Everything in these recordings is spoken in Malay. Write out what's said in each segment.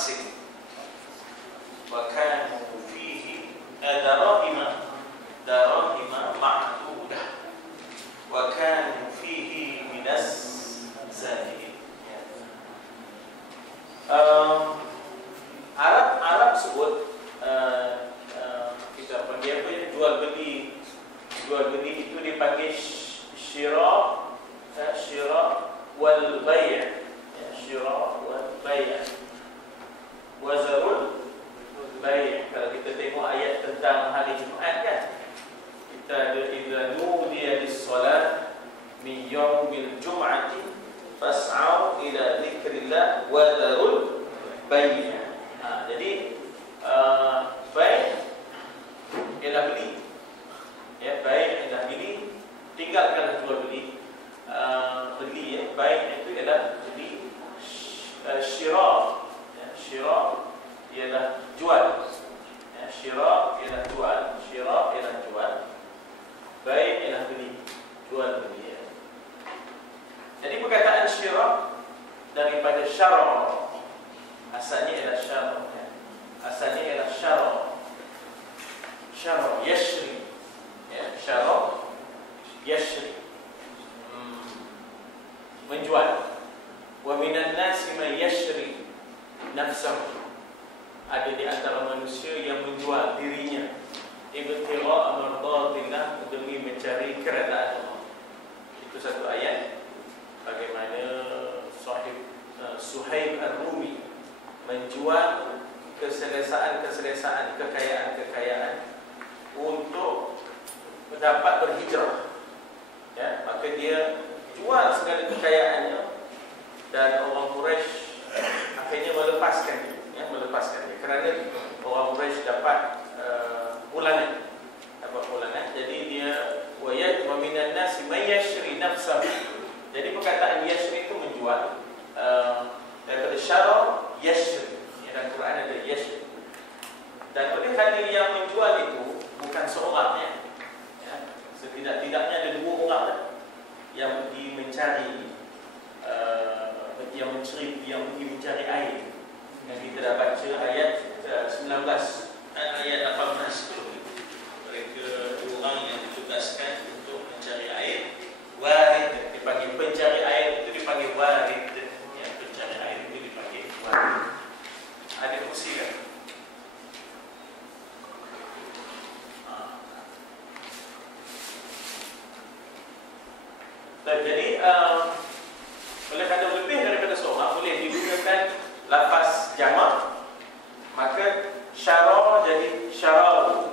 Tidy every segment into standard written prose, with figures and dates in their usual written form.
baksin wa kanu fihi darahima ma'dudah wa kanu fihi minas zahidin. Arab sebut kita panggil apa ya, jual beli itu dipanggil syira wal bay', syira wal bay', wazarul bay'. Kalau kita tengok ayat tentang hari Jumaat kan, kita ada idza nudiya lis-salat min yaumil jum'ati fas'au ila dzikrillah wa dzarul bay'. Jadi bay' ialah beli, ya, bay' ialah beli, tinggalkanlah jual beli. Beli, ya, bay' itu ialah beli. Syira, ya, syira ialah jual, ya, syira ialah jual, syira ialah jual, bay' ialah beli, jual beli, ya. Jadi perkataan syira daripada syara, asalnya ialah syara, ya. Asalnya ialah syara, syara yashri, ya, syara yashri, menjual. Wa minan nasi man yashri nafsahu, ada di antara manusia yang menjual dirinya ibtigha' mardatillah, demi mencari keredaan Allah. Itu satu ayat bagaimana Suhaib Ar-Rumi menjual keselesaan, kekayaan untuk dapat berhijrah, ya, maka dia jual segala kekayaannya dan orang Quraisy akhirnya melepaskan dia, kerana orang Quraisy dapat pulangan. Jadi dia wa minan nasi may yashri nafsahu. Jadi perkataan yashri itu menjual, daripada syara yashri, ya, dalam Quran ada yashri. Dan oleh kerana yang menjual itu bukan seorang, ya, setidak-tidaknya ada dua orang yang pergi mencari yang pergi mencari air. Dan kita dah baca ayat 19, ayat 18 tu. Mereka dua orang yang ditugaskan untuk mencari air. Warid dipanggil pencari air, itu dipanggil warid, ya, pencari air itu dipanggil warid. Ada kursi kan? Jadi oleh kerana lebih daripada seorang boleh digunakan lafaz jamak, maka syara jadi syara'u,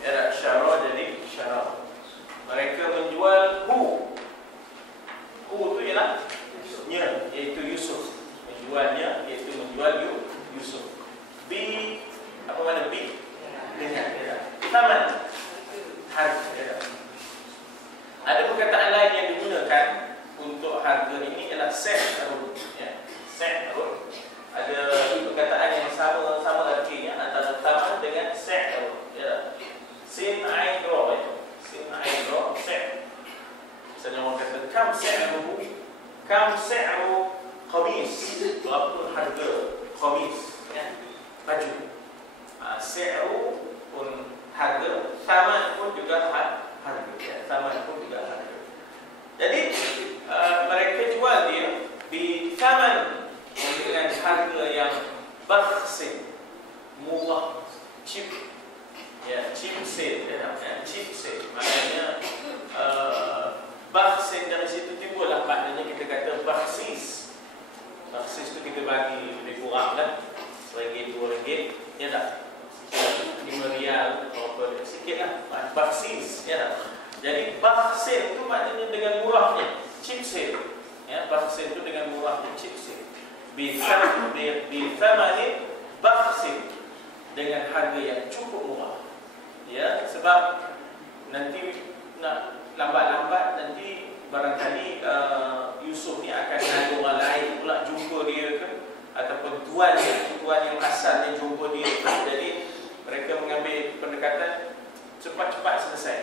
ya, syara jadi syara'u. Mereka menjual hu itu ialah nya, iaitu Yusuf. Menjualnya iaitu menjual Yusuf. Bi, apa makna bi? Dengan, ya, taman, harga, ya. Ada perkataan lain yang digunakan untuk harga ini ialah sa'ru, ya, sa'ru. Ada perkataan yang sama artinya antara taman dengan sa'ru, ya. Sin ain ra, ya. Sin ain ra, sa'. Misalnya orang kata kam sa'ru qamis, berapa harga qamis, ya, baju. Sa'ru pun harga, taman pun juga harga, ya, taman pun juga harga. Jadi mereka jual dia di taman dengan harga yang bakhsin, murah, cheap, ya, cheap sale, ya, cheap sale. Maknanya bakhsin dari situ timbullah maknanya kita kata bakhsis. Bakhsis tu kita bagi lebih kurang lah, RM1, RM2, ya tak? RM5 berapa sikit lah, bakhsis, ya tak? Jadi bakhsin itu maknanya dengan murahnya, cheap sale, ya, bakhsin itu dengan murahnya, cheap sale. Bi thamani bakhsin, dengan harga yang cukup murah, ya, sebab nanti nak lambat-lambat nanti barangkali Yusuf ni akan ada orang lain pula jumpa dia ke, ataupun tuan yang asalnya jumpa dia ke. Jadi mereka mengambil pendekatan cepat-cepat selesai,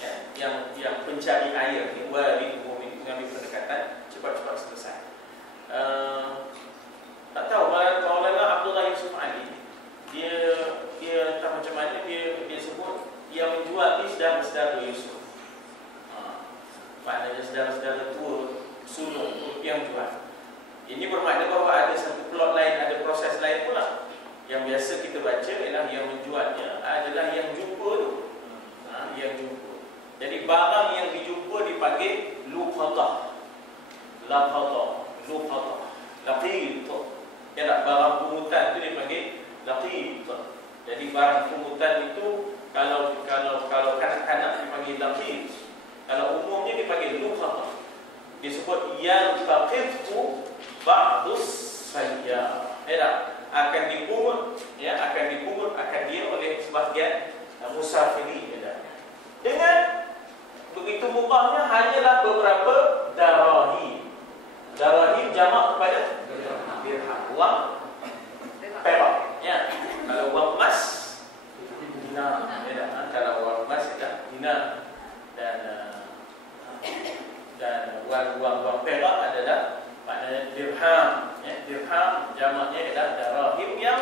ya, yang pencari air ni mengambil pendekatan cepat-cepat selesai. Tak tahu Maulana Ini bermakna bahawa ada satu plot lain, ada proses lain pula. Yang biasa kita baca ialah yang menjualnya adalah yang jumpa tu. Yang jumpa. Jadi barang yang dijumpa dipanggil luqatah. Luqatah. Laqit. Ya tak, barang pungutan tu dipanggil laqit. Jadi barang pungutan itu kalau kanak-kanak dipanggil laqit. Kalau umumnya dipanggil luqatah. Disebut yaltaqitu ba'dus sayyar. Ya tak? Akan dipungut, akan dia oleh sebahagian musafirin. Ya, dengan begitu mudahnya hanyalah beberapa darahim. Darahim jamak kepada dirham, wang perak. Ya, kalau wang emas dinar. Ya, kalau wang emas dinar dan wang perak adalah maknanya dirham. Ya, dirham jamaknya adalah darahim yang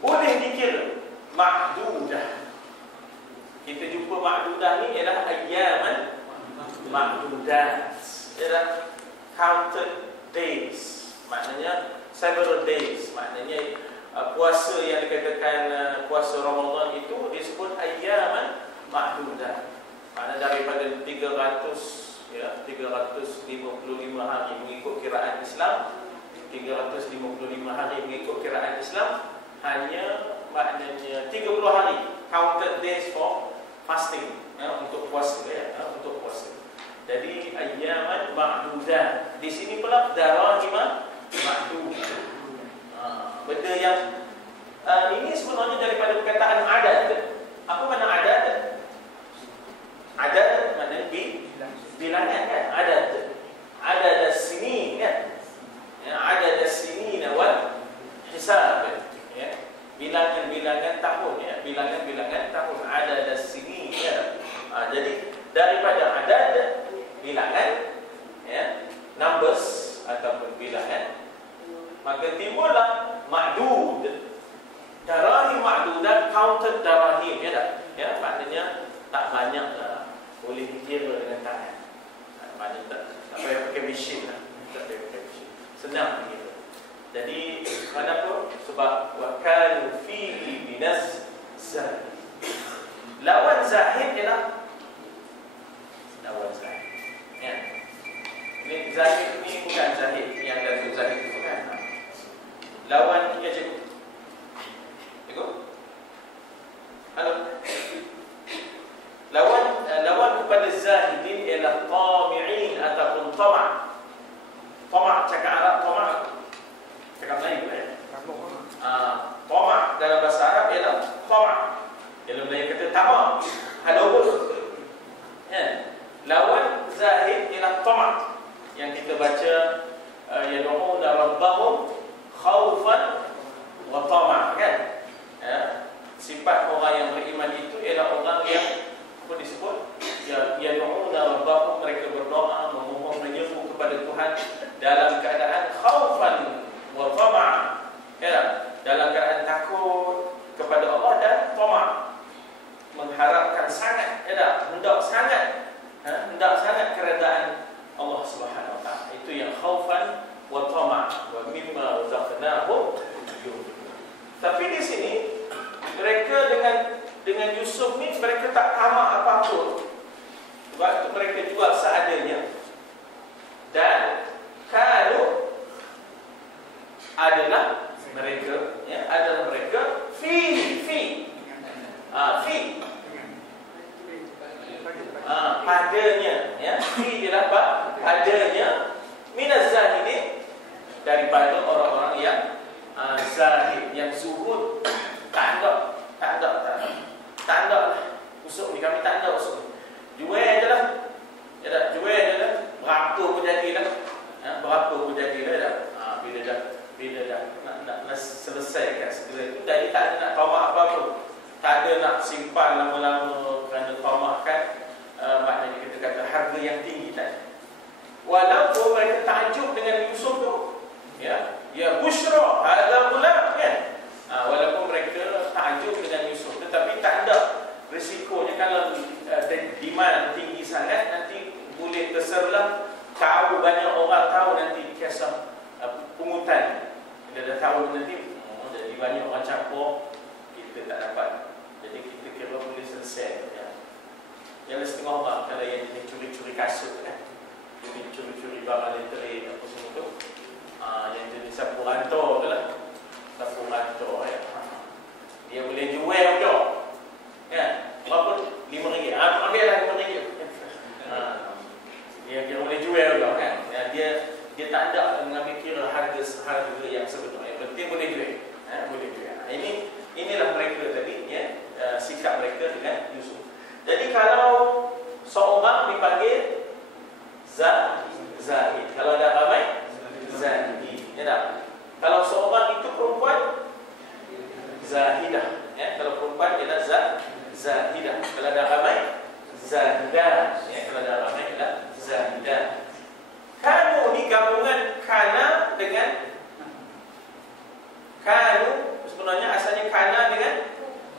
boleh dikira ma'dudah. Kita jumpa ma'dudah ni ialah ayyaman ma'dudat, ialah counted days, maknanya several days, maknanya puasa yang dikatakan puasa Ramadan itu disebut ayyaman ma'dudat. Maknanya daripada 355 hari mengikut kiraan Islam, 355 hari mengikut kiraan Islam, hanya maknanya 30 hari counted days for fasting, untuk puasa, untuk puasa. Jadi ayyaman ma'dudah. Di sini pula darahim ma'dudah. Benda yang ini sebenarnya daripada perkataan adat. Apa makna adat? Adat maknanya bilangan kan? Adat sini kan? Adat sini wal hisab. Ya. Bilangan tahun, ya. Bilangan tahun, adat sini, ya. Jadi daripada adat bilangan, ya, numbers ataupun bilangan, maka timbullah ma'dud. Darahim ma'dudat, counted darahim, ya tak? Ya, maknanya tak banyak lah, boleh dikira dengan tangan. Maknanya tak payah pakai mesin lah. Tak payah pakai mesin. Senang dikira. Jadi kenapa? Sebab wakanu fihi binas zahid. Lawan zahid ialah lawan zahid. Ya. Ini zahid ni bukan zahid yang ada zahid itu kan. Lawan dia cikgu. Cikgu? Halo. Lawan kepada zahidin ialah tami'in ataupun tama'. Tama' cakap Arab, tama'. Cakap Melayu ya. Tama' dalam bahasa Arab ialah tama'. Dalam Melayu kata tama'. Halawul. Ya. Lawan zahid ialah tama'. Yang kita baca yad'una rabbahum khaufan wa tama', kan? Ya. Sifat orang yang beriman itu ialah orang yang apa disebut? Yad'una rabbahum, mereka berdoa memohon menyeru kepada Tuhan dalam keadaan khaufan wa tama', ya, dalam keadaan takut kepada Allah dan tama', mengharapkan sangat, ya, hendak sangat keredaan Allah Subhanahu wa taala. Itu yang khaufan wa tama' wa mimma razaqnahum yunfiqun. Tapi di sini mereka dengan Yusuf ni mereka tak tamak apa-apa. Sebab itu mereka jual seadanya. Dan kalau adalah mereka, ya, adalah mereka fi padanya, ya, fi adalah apa? Padanya minaz zahidin, daripada orang-orang yang zahid, yang zuhud. Tak ada usuk ni, kami tak ada usuk ni. Jual je lah, ya tak? Jual je lah, berapa pun jadilah, berapa pun jadilah. Bila dah nak selesaikan segera itu, jadi tak ada nak tamak apa-apa, tak ada nak simpan lama-lama kerana tamakkan maknanya kita kata harga yang tinggi tadi. Walaupun mereka takjub dengan Yusuf tu, ya busyra hadza ghulam, kan? Walaupun mereka takjub dengan Yusuf, tetapi tak ada risikonya kalau demand tinggi sangat, nanti boleh terserlah tahu, banyak orang tahu nanti kisah hutan. Dia dah tahu benda ni, jadi banyak orang campur, kita tak dapat. Jadi kita kira boleh selesai ya. Yang setengah orang kalau yang jenis curi-curi kasut kan, jenis curi-curi barang lettery apa semua tu, yang jenis sapu rantau tu lah, sapu rantau ya. Dia boleh jual tu kan, berapa? RM5. Ambil lah RM5. Dia boleh jual tu kan. Dia tak ada mengambil kira harga yang sebenar. Yang penting boleh jual. Boleh jual. Inilah mereka tadi ya, sikap mereka dengan Yusuf. Jadi kalau seorang dipanggil Zahid, kalau dah ramai Zahid, ya tak? Kalau seorang itu perempuan Zahidah, ya. Kalau perempuan dia Zahidah. Kalau dah ramai Zahidah, ya. Kalau dah ramai adalah Zahidah. Kanu ni gabungan kana dengan kanu, sebenarnya asalnya kana dengan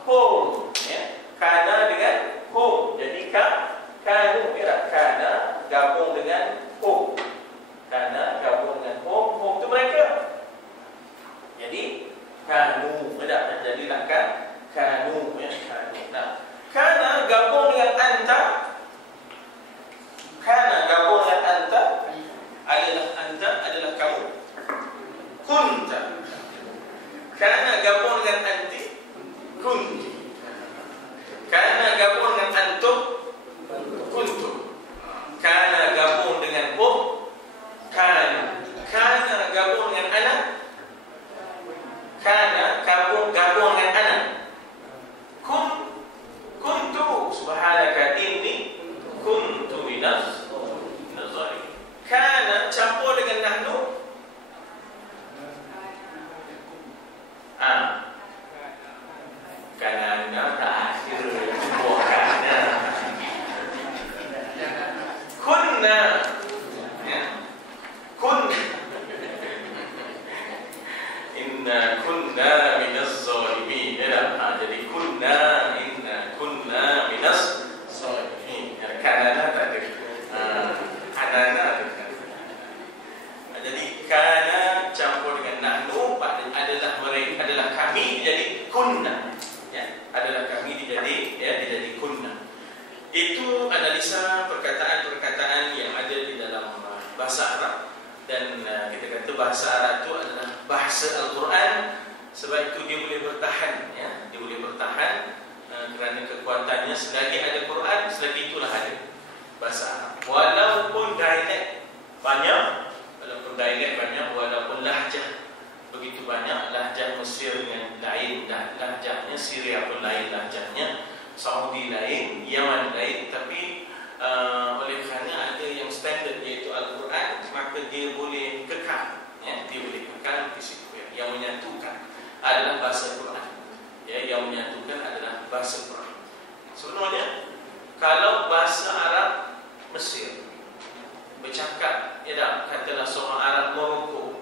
hum, ya. Kana dengan hum. Jadi kanu ya, kana gabung dengan hum. Kana gabung dengan hum. Hum tu mereka. Jadi kanu ada. Jadilah kanu ya, kanu. Nah, kana gabung dengan anta. Kana gabung dengan anta adalah kamu. Kunta. Kana gabung dengan anti. Kunti. Kana gabung dengan antum. Kuntum. Kana gabung dengan hum. Kana. Kana gabung dengan ana. Kana gabung dengan ana. Kuntu. Subhanaka inni kuntu minas zalimin. Kana campur dengan nahnu. Kana terakhir buah kana. Kunna ya. Inna kunna minas zalimin ya. Jadi kunna inna kunna minas zalimin. Kana tak ada. Anana ada. Jadi kana campur dengan nahnu adalah kami, jadi kunna ya, adalah kami dijadi kunna. Itu analisa perkataan-perkataan yang ada di dalam bahasa Arab. Dan kita kata bahasa Arab itu adalah bahasa Al-Quran. Sebab itu dia boleh bertahan ya, dia boleh bertahan kerana kekuatannya. Selagi ada Quran, selagi itulah ada bahasa Arab. Walaupun dialek banyak, walaupun lahjah begitu banyak, lahjah Mesir dengan lain, lahjahnya Syria pun lain, lahjahnya Saudi lain, Yaman lain, tapi oleh kerana ada yang standard iaitu Al-Quran, maka dia boleh kekal ya, dia boleh kekal di situ ya. Yang menyatukan adalah bahasa Quran ya, yang menyatukan adalah bahasa Quran. Sebenarnya kalau bahasa Arab Mesir bercakap, ya dah, katalah seorang Arab Morocco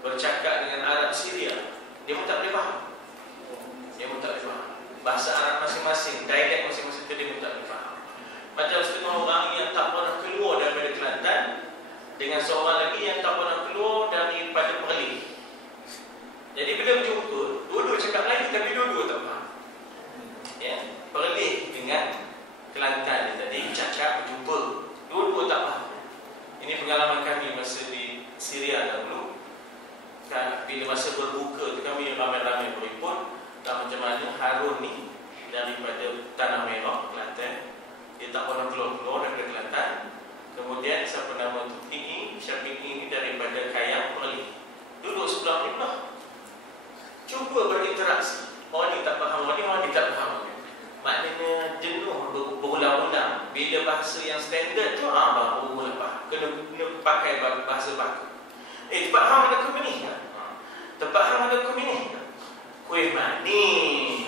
bercakap dengan Arab Syria, dia pun tak boleh faham. Bahasa Arab masing-masing, dialek masing-masing itu dia pun tak boleh faham. Macam setengah orang yang tak pernah keluar daripada Kelantan dengan seorang lagi yang tak pernah keluar daripada Perlis. Jadi bila berjumpa, dua-dua cakap Melayu tapi dua-dua tak faham ya. Perlis dengan Kelantan ni tadi cakap berjumpa, dua-dua tak faham. Ini pengalaman kami masa di Syria dahulu. Bila masa berbuka tu kami ramai-ramai berhimpun. Dan macam mana Harun ni daripada Tanah Merah, Kelantan, dia tak pernah keluar daripada Kelantan. Kemudian siapa nama tu Syafiq ini daripada Kayang, Perlis. Duduk sebelah rumah, cuba berinteraksi. Orang ni tak faham, orang ni tak faham. Maknanya jenuh berulang-ulang. Bila bahasa yang standard tu baru mula faham. Kena pakai bahasa baku. Tempat hang ada kuih ni. Tempat hang ada kuih ni. Kuih manis.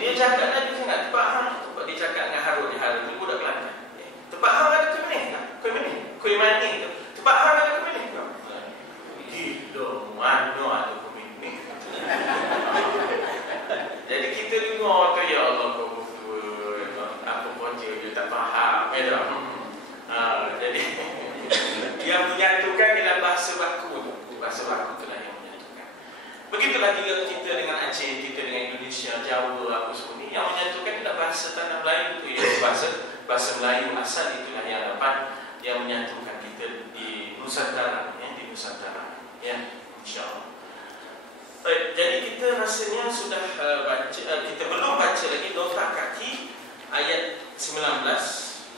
Dia cakap lagi sangat. Tempat hang, dia cakap dengan Harun ni budak Kelantan. Tempat hang ada kuih ni. Kuih manis. Kuih manis tu Yang menyatukan ialah bahasa baku. Bahasa baku itulah yang menyatukan. Begitulah juga kita dengan Aceh, kita dengan Indonesia, Jawa, apa semua ni. Yang menyatukan ialah bahasa tanah Melayu itu, iaitu bahasa Melayu asal itulah yang dapat yang menyatukan kita di Nusantara, ya, di Nusantara, ya, insya-Allah. Baik, jadi kita rasanya sudah baca, kita belum baca lagi nota kaki ayat 19,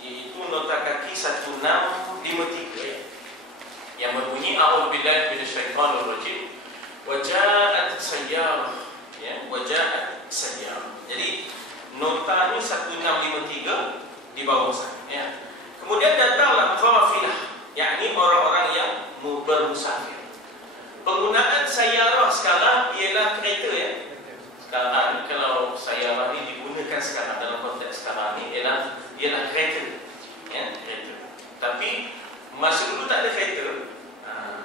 iaitu nota kaki 1653 yang berbunyi a'udzubillahi minasyaitonir rajim wa ja'at sayyarah, ya, wa ja'at sayyarah. Jadi nota ni 1653 di bawah sana, ya. Kemudian datanglah qafilah, yakni orang-orang yang bermusafir. Penggunaan sayyarah sekarang ialah kereta, ya. Sekarang kalau sayyarah ni digunakan sekarang dalam konteks sekarang ni ialah kereta, ya, kereta. Tapi masa dulu tak ada kereta,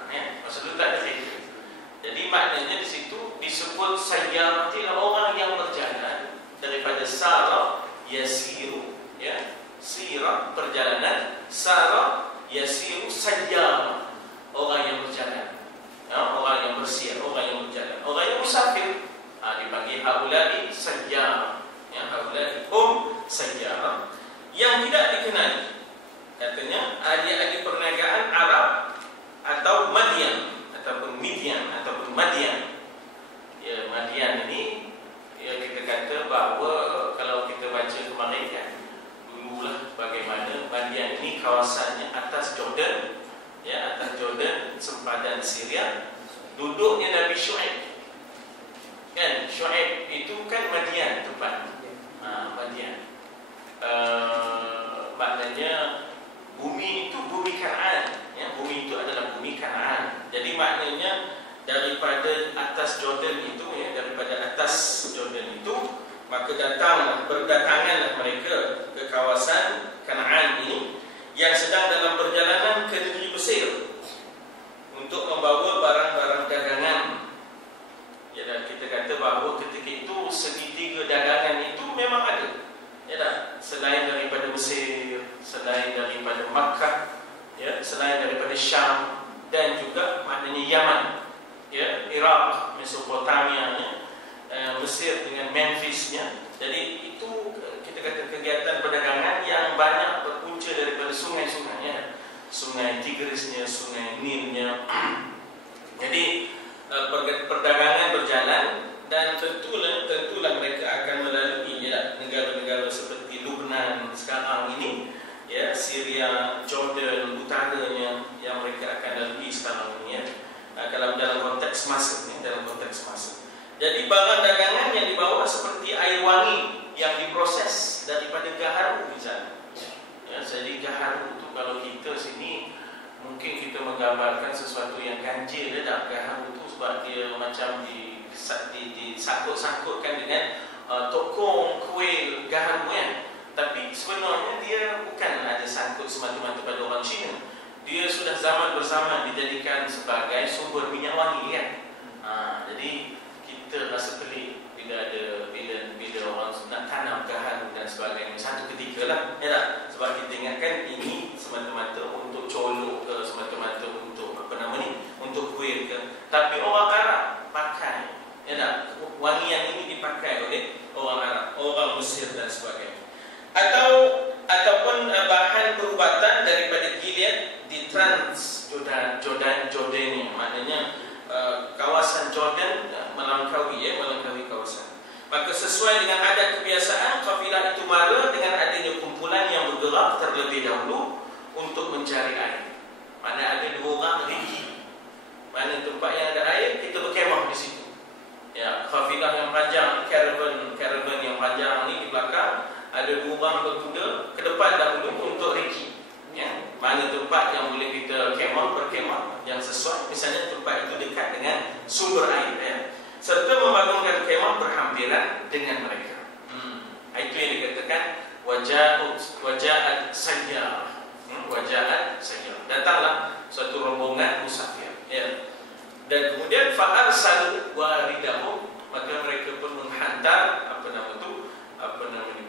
ya, masa dulu tak ada kereta. Jadi maknanya di situ disebut sayyarah ialah orang yang berjalan daripada sara yasiru, ya, sirah perjalanan, sara yasiru sayyarah orang yang berjalan, ya, orang yang bersir, orang yang berjalan, orang yang musafir, dipanggil haulai sayyarah, ya, haulai sayyarah yang tidak dikenali. Katanya ahli-ahli perniagaan Arab atau Madian ataupun Midian ataupun Madian. Ya, Madian ini, ya, kita kata bahawa kalau kita baca kemarin kan, dululah bagaimana Madian ini kawasannya atas Jordan, ya, atas Jordan sempadan Syria, duduknya Nabi Syuaib. Kan Syuaib itu kan Madian tempat. Madian. Maknanya bumi itu bumi Kanaan, ya, bumi itu adalah bumi Kanaan. Jadi maknanya daripada atas Jordan itu, ya, daripada atas Jordan itu, maka berdatanganlah mereka ke kawasan Kanaan ini yang sedang dalam perjalanan ke negeri Mesir untuk membawa barang-barang dagangan. Ya, dan kita kata bahawa ketika itu segitiga dagangan itu memang ada. Ya, dah, selain daripada Mesir, selain daripada Makkah, ya, selain daripada Syam dan juga maknanya Yaman, ya, Iraq, Mesopotamia, ya, Mesir dengan Memphisnya. Jadi itu kita kata kegiatan perdagangan yang banyak berpunca daripada sungai-sungai, ya. Sungai Tigrisnya, sungai Nilnya. Jadi perdagangan berjalan dan tentulah mereka akan melalui, ya, negara-negara seperti Lebanon sekarang ini, ya, Syria, Jordan utaranya yang mereka akan lalui sekarang ini, ya, kalau dalam konteks masa, ya, dalam konteks masa. Jadi barang dagangan yang dibawa seperti air wangi yang diproses daripada gaharu misalnya, ya, jadi gaharu itu kalau kita sini mungkin kita menggambarkan sesuatu yang ganjil, ya, tak? Gaharu itu sebab dia macam disangkut-sangkutkan dengan tokong kuil gaharu, ya. Tapi sebenarnya dia bukan ada sangkut semata-mata pada orang Cina. Dia sudah zaman berzaman dijadikan sebagai sumber minyak wangi, kan. Jadi kita rasa pelik bila orang nak tanam gaharu dan sebagainya satu ketika lah, ya tak? Sebab kita ingatkan ini semata-mata untuk colok ke, semata-mata untuk untuk kuil ke. Tapi orang Arab pakai, ya tak? Wangian ini dipakai oleh orang Arab, orang Mesir dan sebagainya. Ataupun bahan perubatan daripada Gilead di Jordania, maknanya kawasan Jordan melangkaui kawasan. Maka sesuai dengan adat kebiasaan, kafilah itu mara dengan adanya kumpulan yang bergerak terlebih dahulu untuk mencari air. Mana ada dua orang pergi, mana tempat yang ada air, kita berkemah di situ. Ya, kafilah yang panjang, caravan yang panjang ni di belakang, ada dua orang berkuda ke depan dahulu untuk reki. Ya, mana tempat yang boleh kita berkemah yang sesuai, misalnya tempat itu dekat dengan sumber air, ya, serta membangunkan kemah berhampiran dengan mereka. Itu yang dikatakan waja'at sayyarah. Waja'at sayyarah. Datanglah suatu rombongan musafir, ya. Dan kemudian fa'arsalu waridahum, maka mereka pun menghantar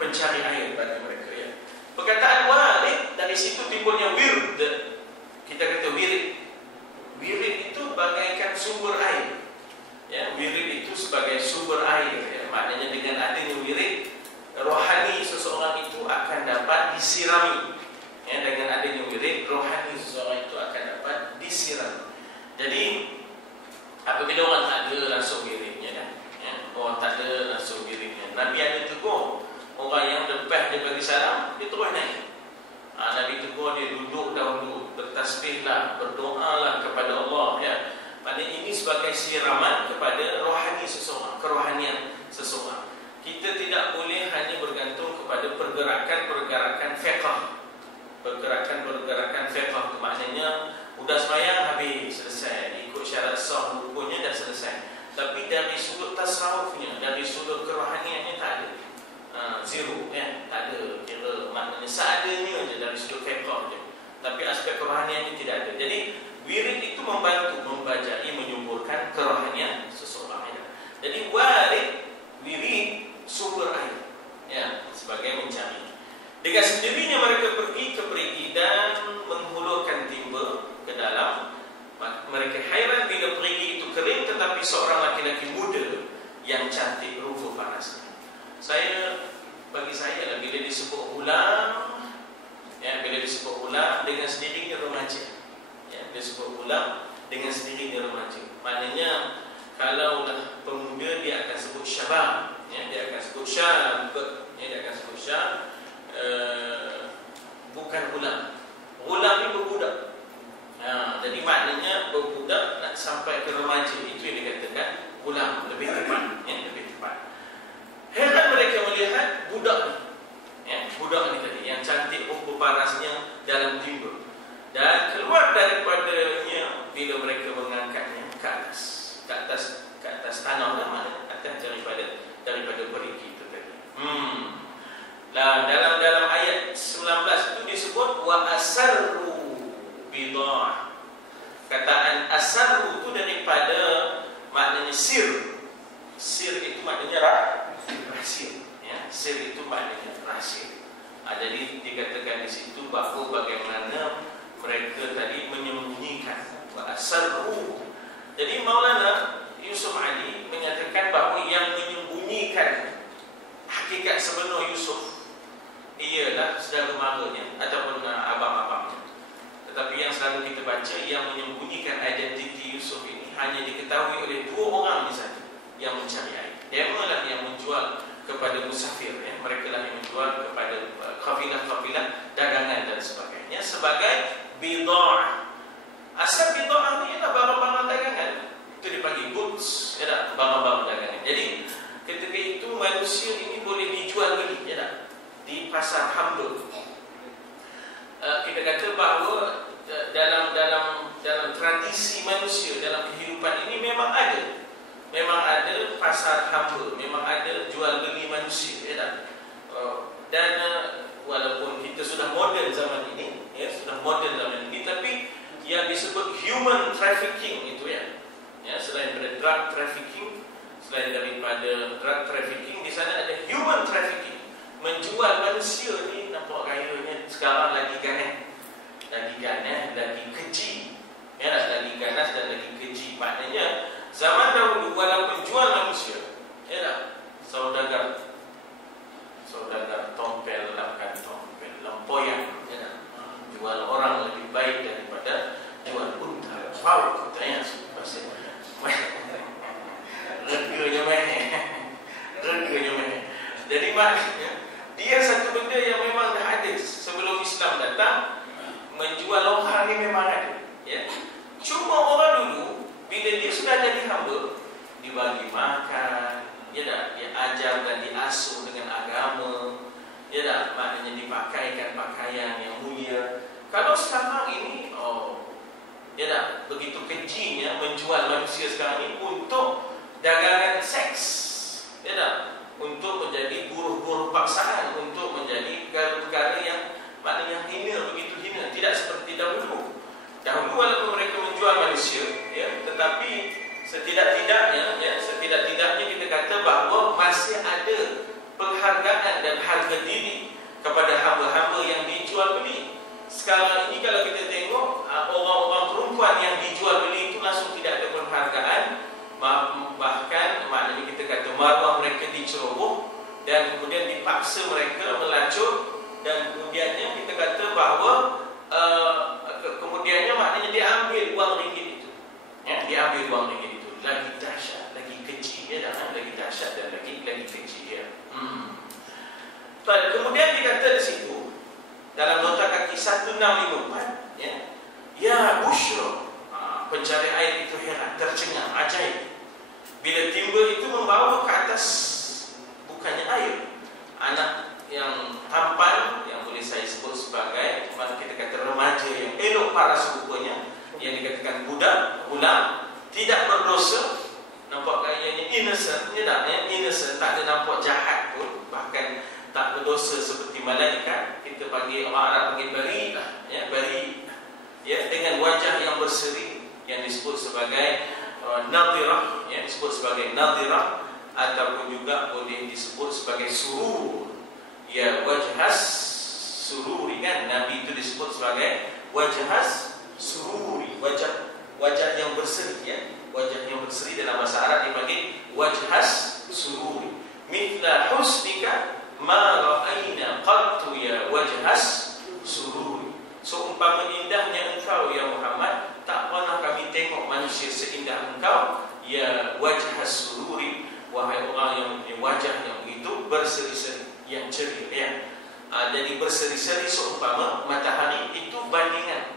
pencari air bagi mereka, ya. Perkataan warid dari situ timbulnya wird. Kita kata wird sumber air. Ya, wirid itu sebagai sumber air. Ya, maknanya dengan adanya wirid, rohani seseorang itu akan dapat disirami. Ya, dengan adanya wirid, rohani seseorang itu akan dapat disirami. Jadi apabila orang tak ada langsung wiridnya, kan? Ya, orang tak ada langsung wiridnya. Nabi ada tegur orang yang lepas dia bagi salam, dia terus naik. Nabi tegur dia duduk dahulu, bertasbihlah, berdoalah kepada Allah. Ya, maknanya ini sebagai siraman kepada rohani seseorang, kerohanian seseorang. Kita tidak boleh hanya bergantung kepada pergerakan-pergerakan fiqh. Pergerakan-pergerakan fiqh itu maknanya udah sembahyang habis, selesai, ikut syarat sah rukunnya dah selesai. Tapi dari sudut tasawufnya, dari sudut kerohaniannya tak ada. Zero, ya, tak ada. Kira maknanya seadanya je dari sudut fiqh je. Tapi aspek kerohaniannya tidak ada. Jadi wirid itu membantu membajai, menyuburkan kerohanian seseorang. Ya. Jadi wirid sumber air, ya, sebagai mencari. Dengan sendirinya mereka pergi ke perigi dan menghulurkan timba ke dalam. Mereka hairan bila perigi itu kering, tetapi seorang laki-laki muda yang cantik rupa parasnya. Bagi saya bila disebut ulang, ya, bila disebut ulang dengan sendirinya remaja. Ya, disebut ulang dengan sendirinya remaja. Maknanya kalau dah pemuda dia akan sebut syabab, ya, dia akan sebut syab, ya, dia akan sebut syab, bukan ulang. Ulang ni berbudak. Jadi maknanya berbudak nak sampai ke remaja, itu yang dikatakan ulang, lebih tepat, ya, lebih tepat. Heran mereka melihat budak ni, ya, budak ni tadi yang cantik rupa parasnya dalam timba, dan keluar daripadanya bila mereka mengangkatnya ke atas tanah, mana atas daripada perigi itu tadi. Dalam ayat 19 itu disebut wa asarru bidah. Kataan asarru itu daripada maknanya sir. Sir itu maknanya rahsia. Ya, sir itu maknanya rahsia. Jadi dikatakan di situ bahawa bagaimana mereka tadi menyembunyikan wa asarru. Jadi Maulana Yusuf Ali menyatakan bahawa yang menyembunyikan hakikat sebenar Yusuf ialah saudara maranya ataupun abang-abangnya. Tetapi yang selalu kita baca, yang menyembunyikan identiti Yusuf ini hanya diketahui oleh dua orang saja yang mencari air. Dia lah yang menjual kepada musafir, ya. Mereka lah yang menjual kepada kafilah-kafilah dagangan dan sebagainya sebagai bid'ah. Asal bid'ah ni ialah barang-barang dagangan. Itu dipanggil goods, ya, barang-barang dagangan. Jadi ketika itu manusia ini boleh dijual beli, ya, di pasar hamba. Kita kata bahawa dalam tradisi manusia, dalam kehidupan ini memang ada pasar hamba, memang ada jual beli manusia, ya, dan walaupun kita sudah moden zaman ini, ya, tapi yang disebut human trafficking itu, ya, selain daripada drug trafficking, di sana ada human trafficking, menjual manusia ni. Nampak gayanya sekarang lagi ganas, lagi keji, ya, lagi ganas dan lagi keji. Maknanya zaman dahulu walaupun jual manusia, ya, saudagar tompel, lempoyan, ya, jual orang lebih baik daripada jual unta. Wow, katanya pasal reganya meh. Jadi maknanya dia satu benda yang memang dah ada sebelum Islam datang. Menjual orang ni memang ada, ya. Cuma orang dulu bila dia sudah jadi hamba, dibagi makan, ya dah, dia ajar dan diasuh dengan agama, ya dah, maknanya dipakaikan pakaian yang mulia. Kalau sekarang ini, ya dah, begitu kejinya menjual manusia sekarang ini untuk dagangan seks, ya dah, untuk menjadi buruh-buruh paksaan, untuk menjadi perkara yang maknanya hina, begitu hina. Tidak seperti dahulu. Dahulu walaupun mereka menjual manusia, ya, tetapi setidak-tidaknya kita kata bahawa masih ada penghargaan dan harga diri kepada hamba-hamba yang dijual beli. Sekarang ini kalau kita tengok orang-orang perempuan yang dijual beli itu langsung tidak ada penghargaan dalam nota kaki 1654, ya busyra, pencari air itu heran, tercengang, ajaib bila timba itu membawa ke atas bukannya air, anak yang tampan, yang boleh saya sebut sebagai, mana kita kata remaja yang elok paras rupanya, yang dikatakan budak, gulam, tidak berdosa, nampak gayanya innocent, innocent, tak ada nampak jahat pun, bahkan tak berdosa seperti malaikat. Kita panggil, orang Arab panggil bari, bari, dengan wajah yang berseri, yang disebut sebagai nadirah, disebut sebagai nadirah, ataupun juga boleh disebut sebagai surur. Wajhas sururi, kan Nabi itu disebut sebagai wajhas sururi, wajah yang berseri, wajah yang berseri dalam bahasa Arab dipanggil wajhas sururi. Mithla husnika ma ra'ayna qattu ya wajhas sururi. Seumpama indahnya engkau ya Muhammad, tak pernah kami tengok manusia seindah engkau ya wajhas sururi, wahai orang yang punya wajah yang begitu berseri-seri, yang ceria, jadi berseri-seri seumpama matahari. Itu bandingan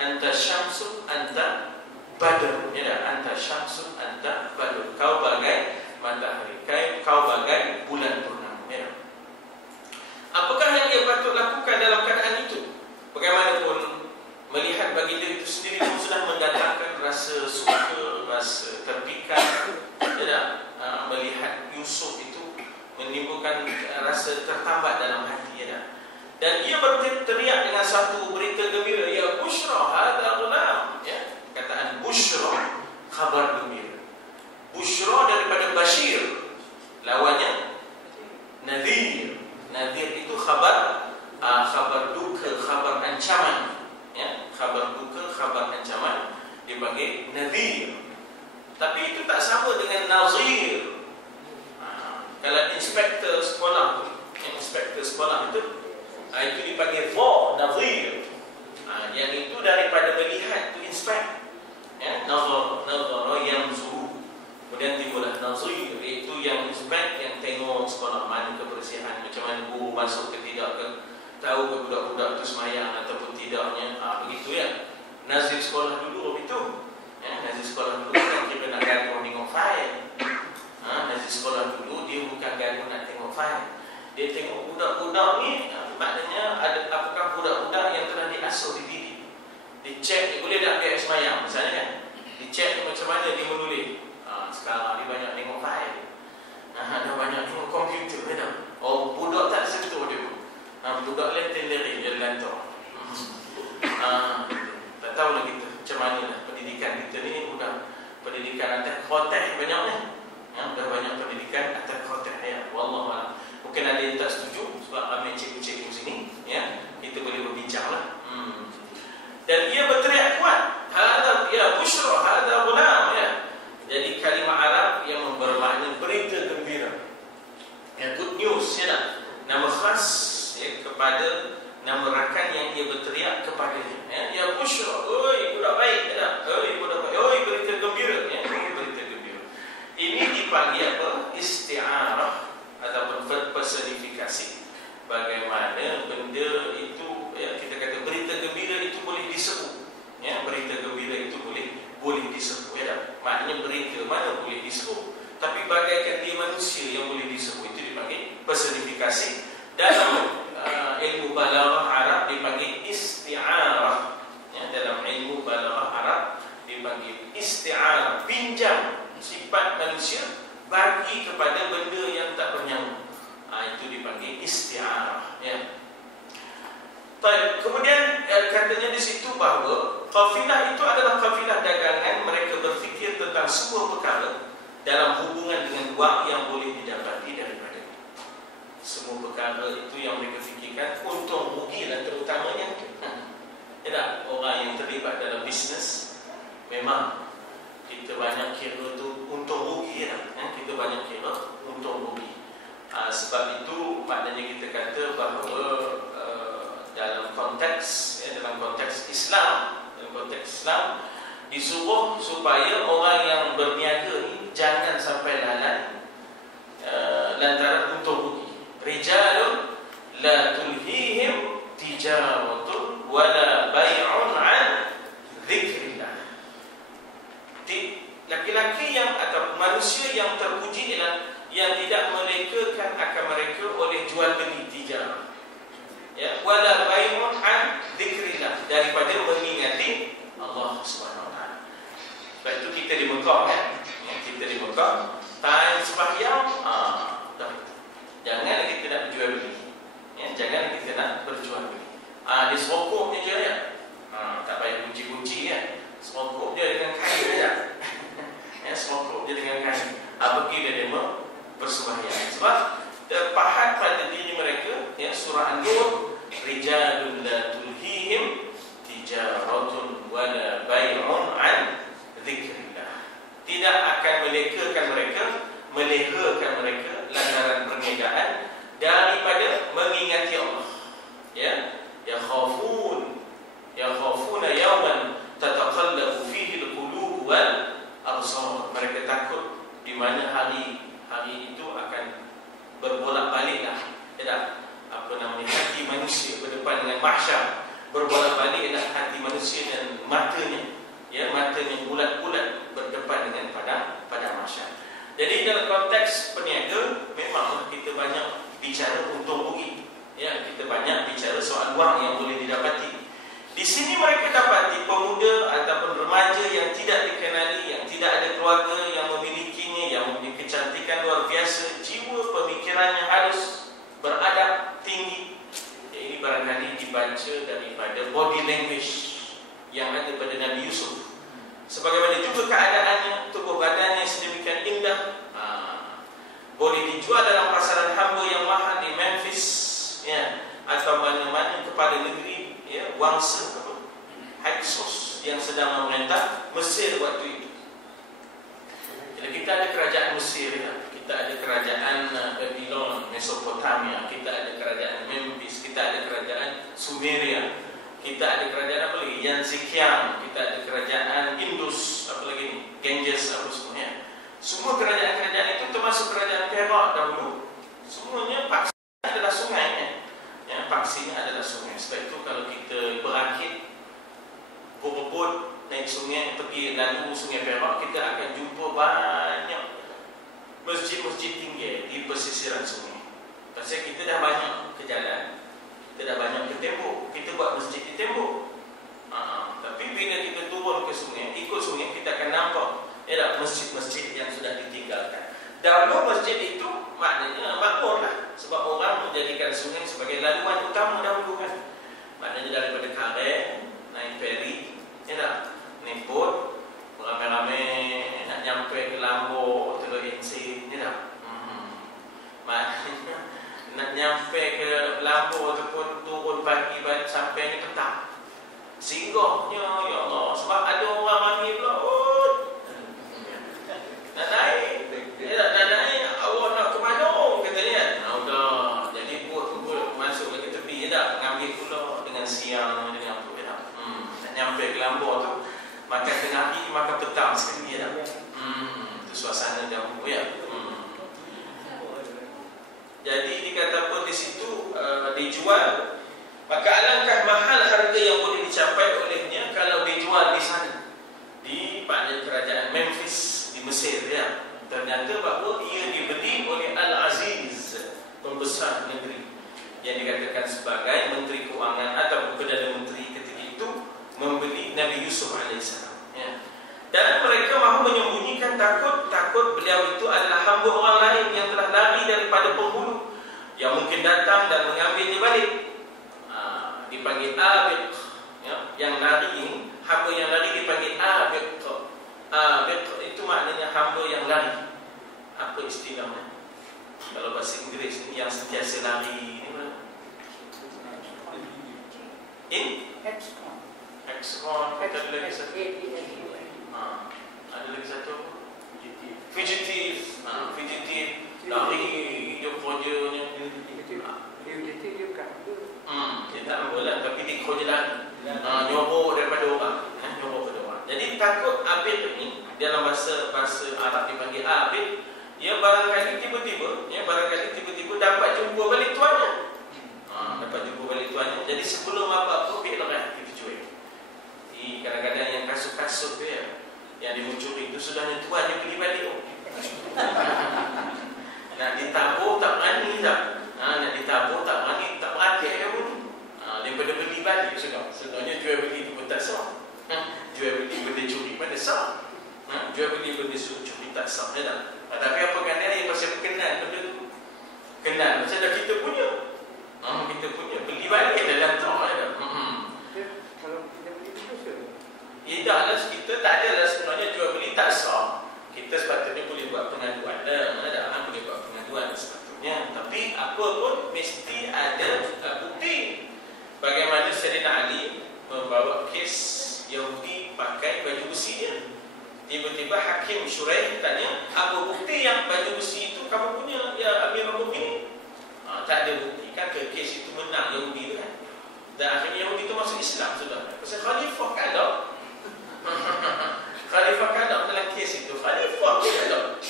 anta syamsun anta badr, anta syamsun anta badr, kau bagai matahari, kau bagai bulan purnama. Apakah yang ia patut lakukan dalam keadaan itu? Bagaimanapun, melihat baginda itu sendiri pun sudah mendatangkan rasa suka, rasa terpikat. Melihat Yusuf itu menimbulkan rasa tertambat dalam hati, dan ia berteriak dengan satu berita gembira, ya busyra hadza ghulam, kataan busyra, khabar gembira. Busyra daripada bashir, lawannya nadhir. Nadhir itu khabar duka, khabar ancaman, khabar duka, khabar ancaman, dipanggil nadhir. Tapi itu tak sama dengan nazir. Kalau inspektor sekolah itu dipanggil nazir. Yang itu daripada melihat, itu inspect, nazar yang zuru. Kemudian timbullah nazir, iaitu yang inspect, yang tengok sekolah mana kebersihan, macam mana guru masuk ke tidak ke, tahu ke budak-budak itu semayang ataupun tidaknya. Begitu nazir sekolah dulu begitu. Nazir sekolah dulu kan kita nak gaduh tengok fail. Nazir sekolah dulu dia bukan gaduh nak tengok fail. Dia tengok budak-budak ni, maknanya ada apakah budak-budak yang telah diasuh, dididik. Dicek boleh tak dia semayang misalnya, kan. Dicek macam mana dia menulis. Sekarang dia banyak tengok fail. Dia banyak tengok komputer, Oh, budak tak sentuh dia pun. Budak lenten-leren dia lantar. Tak tahu lah kita macam mana lah pendidikan kita ni. Bukan pendidikan atas khoteh banyak ni. Dah banyak pendidikan atas khoteh, wallahualam. Mungkin ada yang tak setuju sebab ramai cikgu-cikgu sini, kita boleh berbincang lah. Dan ia berteriak kuat, hadza ya busyra hadza ghulam, jadi kalimah Arab yang bermakna berita gembira, good news, nama khas kepada nama rakan yang ia berteriak kepadanya, ya busyra, oi budak baik, oi budak baik, oi berita gembira, berita gembira. Ini dipanggil apa? Isti'arah ataupun personifikasi. Bagaimana benda itu, kita kata berita gembira itu boleh disebut, berita gembira itu boleh disebut, maknanya berita mana boleh disebut, tapi bagaikan dia manusia yang boleh disebut, itu dipanggil personifikasi. Dalam ilmu balaghah Arab dipanggil isti'arah, dalam ilmu balaghah Arab dipanggil isti'arah, pinjam sifat manusia bagi kepada benda yang tak bernyawa. Itu dipanggil isti'arah, Kemudian katanya di situ bahawa kafilah itu adalah kafilah dagangan. Mereka berfikir tentang semua perkara dalam hubungan dengan wang yang boleh didapati daripada semua perkara itu yang mereka fikirkan. Untung rugi lah terutamanya. Orang yang terlibat dalam bisnes, memang kita banyak kira tu untung rugi, kita banyak kira untung rugi. Sebab itu maknanya kita kata bahawa dalam konteks Islam, disuruh supaya orang yang berniaga ni jangan sampai lalai lantaran untung rugi. Rijalun la tulhihim tijaratun wala bai'un an dzikrillah. Laki-laki yang atau manusia yang terpuji ialah yang tidak merekakan akan mereka oleh jual beli tijarah. Ya, wala bai'un an dzikrillah, daripada mengingati Allah Subhanahu wa taala. Sebab itu kita di Mekah kan. Kita di Mekah time sembahyang jangan kita nak berjual beli. Ya, jangan kita nak berjual beli. Dia serokoknya je ya. Tak payah kunci-kunci ya. Serokok dia dengan kain saja. Ya, serokok dia dengan kain. Apabila dia bersembahyang. Sebab terpahat pada diri mereka ya, surah An-Nur, rijalun la tulhihim tijaratun wala bai'un an dzikrillah. Tidak akan melegakan mereka lantaran perniagaan daripada mengingati Allah. Ya, yakhafuna yawman tataqallabu fihi al-qulub wal absar. Mereka takut di mana hari itu akan berbolak-baliklah. Hati manusia berdepan dengan mahsyar, berbolak-baliklah hati manusia dan matanya. Ya, matanya bulat-bulat berdepan dengan pada mahsyar. Jadi dalam konteks peniaga memang kita banyak bicara untung rugi. Ya, kita banyak bicara soal wang yang boleh didapati. Di sini mereka dapati pemuda ataupun remaja yang tidak dikenali, yang tidak ada keluarga yang memilikinya, yang memiliki kecantikan luar biasa, jiwa pemikirannya halus, beradab tinggi. Ya, ini barangkali dibaca daripada body language yang ada pada Nabi Yusuf. Sebagaimana juga keadaannya, tubuh badannya sedemikian indah, boleh dijual dalam pasaran hamba yang mahal di Memphis, ya, atau mana-mana kepala negeri, ya, wangsa Hyksos yang sedang memerintah Mesir waktu itu. Jadi kita ada kerajaan Mesir, ya. Kita ada kerajaan Babylon, Mesopotamia, kita ada kerajaan Memphis, kita ada kerajaan Sumeria, kita ada kerajaan apa lagi? Yanzikiang, kita ada kerajaan Indus, apa lagi ni? Ganges, apa semuanya. Semua kerajaan-kerajaan itu termasuk kerajaan Perak dahulu. Semuanya paksinya adalah sungai. Ya, paksinya adalah sungai. Sebab itu kalau kita berakit, berebut naik sungai, pergi lalu sungai Perak, kita akan jumpa banyak masjid-masjid tinggi di pesisiran sungai. Pasal kita dah banyak ke jalan, kita dah banyak ke tembok, kita buat masjid di tembok. Tapi bila kita turun ke sungai, ikut sungai, kita akan nampak masjid-masjid yang sudah ditinggalkan. Dahulu masjid itu maknanya makmurlah, sebab orang menjadikan sungai sebagai laluan utama dahulu kan. Maknanya daripada Karen naik feri, naik bot, ramai-ramai nak nyampe ke Lombok, Teluk Insin, maknanya nak nyampe ke Lombok ataupun turun pagi balik sampai ni petang. Singgahnya, ya Allah, sebab ada orang panggil pula, nak naik, nak naik, awak nak ke mana? Katanya, udah, jadi buat masuk ke tepi, ngambil pula dengan siang, dengan apa, nak nyampe ke Lombok tu, makan tengah hari, makan petang sekali, itu suasana dahulu, ya. Jadi dikata pun di situ dijual, maka alangkah mahal harga yang boleh dicapai olehnya kalau dijual di sana, di pada kerajaan Memphis di Mesir, ya. Ternyata bahawa ia dibeli oleh Al-Aziz, pembesar negeri, yang dikatakan sebagai menteri keuangan atau Perdana Menteri ketika itu, membeli Nabi Yusuf AS, ya. Dan mereka mahu menyembunyikan takut beliau itu adalah hamba orang lain yang telah lari daripada penghulu, yang mungkin datang dan mengambilnya balik. Dipanggil Abiq, ya. Yang lari ini, hamba yang lari dipanggil Abiq. Abiq itu maknanya hamba yang lari. Apa istilahnya? Kalau bahasa Inggeris ini yang sentiasa lari ini Ex-con, ada lagi satu. Ada lagi satu. Fugitive, lari dia kerjanya. Dia tak boleh, tapi dia kerja lari. Nyorok daripada orang. Jadi takut Abid ini dalam bahasa Arab dipanggil Abid. Dia barangkali tiba-tiba dapat jumpa balik tuannya. tuan-tuan. Jadi sebelum apa-apa biarlah kita cuek. Kadang-kadang yang kasut-kasut tu ya, yang dimuncul itu sudahnya tuan dia pergi balik. Nak ditabur tak berani tak. Nak ditabur tak berani, tak berhati dia pun. Daripada beli balik sudah. Sebenarnya jual beli itu pun tak sah. Jual beli benda curi pada sah. Jual beli benda curi tak sah. Tapi apa kena dia pasal berkenan benda tu. Kenan macam dah kita punya. Kita punya beli balik dalam tu ada. Kalau kita beli itu dosa. Tidak lah, kita tak adalah sebenarnya jual beli tak sah. Kita sepatutnya boleh buat pengaduan dah. Boleh buat pengaduan sepatutnya. Tapi apa pun mesti ada bukti. Bagaimana Sayyidina Ali membawa kes Yahudi pakai baju besi dia. Tiba-tiba Hakim Shuraih tanya, apa bukti yang baju besi itu kamu punya, ya Amirul Mukminin? Tak ada bukti. Kan kes itu menang Yahudi kan. Dan akhirnya Yahudi itu masuk Islam sudah. Pasal Khalifah kalah. Khalifah kalah dalam kes itu. Khalifah kalah.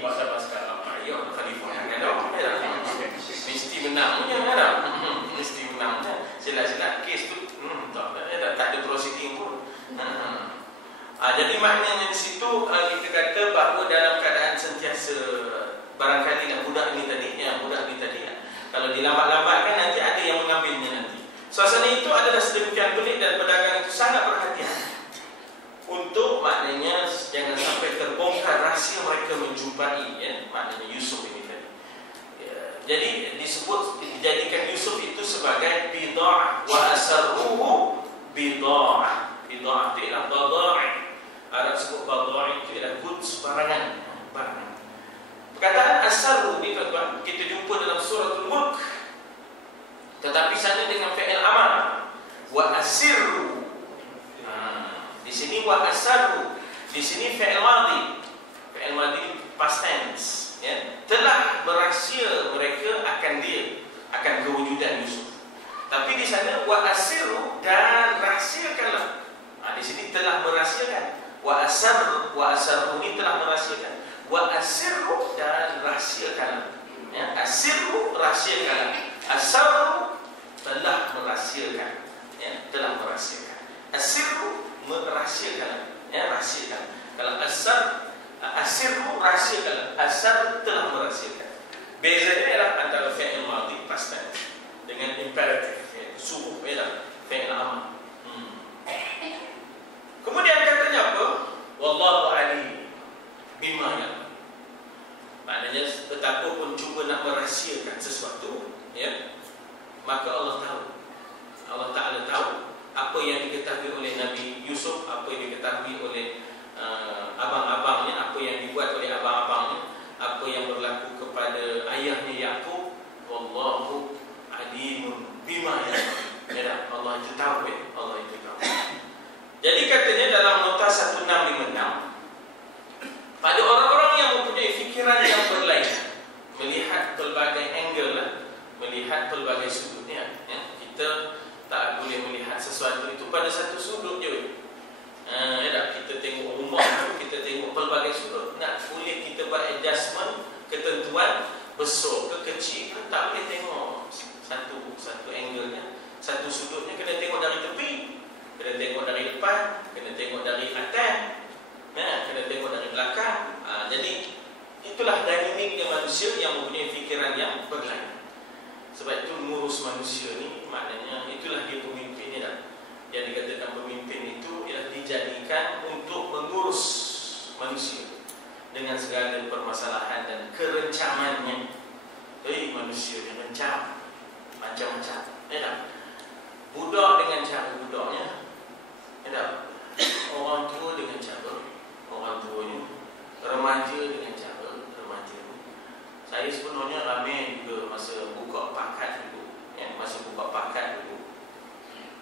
Masa sekarang ayah Khalifah yang kalah. Mesti menangnya kan. Mesti menangnya. Silat-silat kes tu tak ada proceeding pun. Jadi maknanya di situ kita kata bahawa dalam keadaan sentiasa barangkali budak ni tadi, kalau dilambat-lambatkan nanti ada yang mengambilnya nanti. Suasana itu adalah sedemikian pelik dan pedagang itu sangat berhati-hati untuk maknanya jangan sampai terbongkar rahsia mereka menjumpai maknanya Yusuf ini tadi. Jadi dijadikan Yusuf itu sebagai bid'ah wa asarruhu bid'ah. Bid'ah itu ialah badai. Arab sebut badai itu ialah goods, barangan. Perkataan asarru ni tuan-tuan kita jumpa dalam suratul Mulk. Tetapi sana dengan fi'il amar. Wa asirru. Di sini wa asarru. Di sini fi'il madhi. Fi'il madhi past tense. Telah berahsia mereka akan kewujudan Yusuf. Tapi di sana wa asirru dan rahsiakanlah. Di sini telah merahsiakan. Wa asarru ni telah merahsiakan. Wa asirru dan rahsiakanlah. Asirru rahsiakanlah. Asarru telah merahsiakan. Telah merahsiakan. Asirru merahsiakan. Rahsiakan. Kalau asirru rahsiakan, asar telah merahsiakan. Bezanya ialah antara fi'il madhi past tense dengan imperatif, suruh ialah fi'il amar. Kemudian katanya apa? Wallahu alim bima ya'malun. Maknanya betapa pun cuba nak merahsiakan sesuatu, maka Allah tahu. Allah Ta'ala tahu apa yang diketahui oleh Nabi Yusuf, apa yang diketahui oleh abang-abangnya, apa yang dibuat oleh abang-abangnya, apa yang berlaku kepada ayahnya Yaqub. Wallahu alimun bima ya'malun. Allah itu tahu, Allah itu tahu. Jadi katanya dalam nota 1656, pada orang-orang yang mempunyai fikiran yang berlainan, melihat pelbagai angle, melihat pelbagai sudutnya, kita tak boleh melihat sesuatu itu pada satu sudut je. Kita tengok rumah itu, kita tengok pelbagai sudut. Nak boleh kita buat adjustment, ketentuan besar ke kecil, tak boleh tengok satu angle-nya, satu sudutnya. Kena tengok dari tepi, kena tengok dari depan, kena tengok dari atas, kena tengok dari belakang. Jadi itulah dinamiknya manusia yang mempunyai fikiran yang berlainan. Sebab itu mengurus manusia ni maknanya itulah dia pemimpin ni dah. Yang dikatakan pemimpin itu ialah dijadikan untuk mengurus manusia dengan segala permasalahan dan kerencangannya. Manusia direncang macam-macam. Budak dengan cara budaknya. Orang tua dengan cara orang tuanya. Remaja dengan cara remaja. Saya sebenarnya ramai juga masa buka pakat dulu. Masa buka pakat dulu,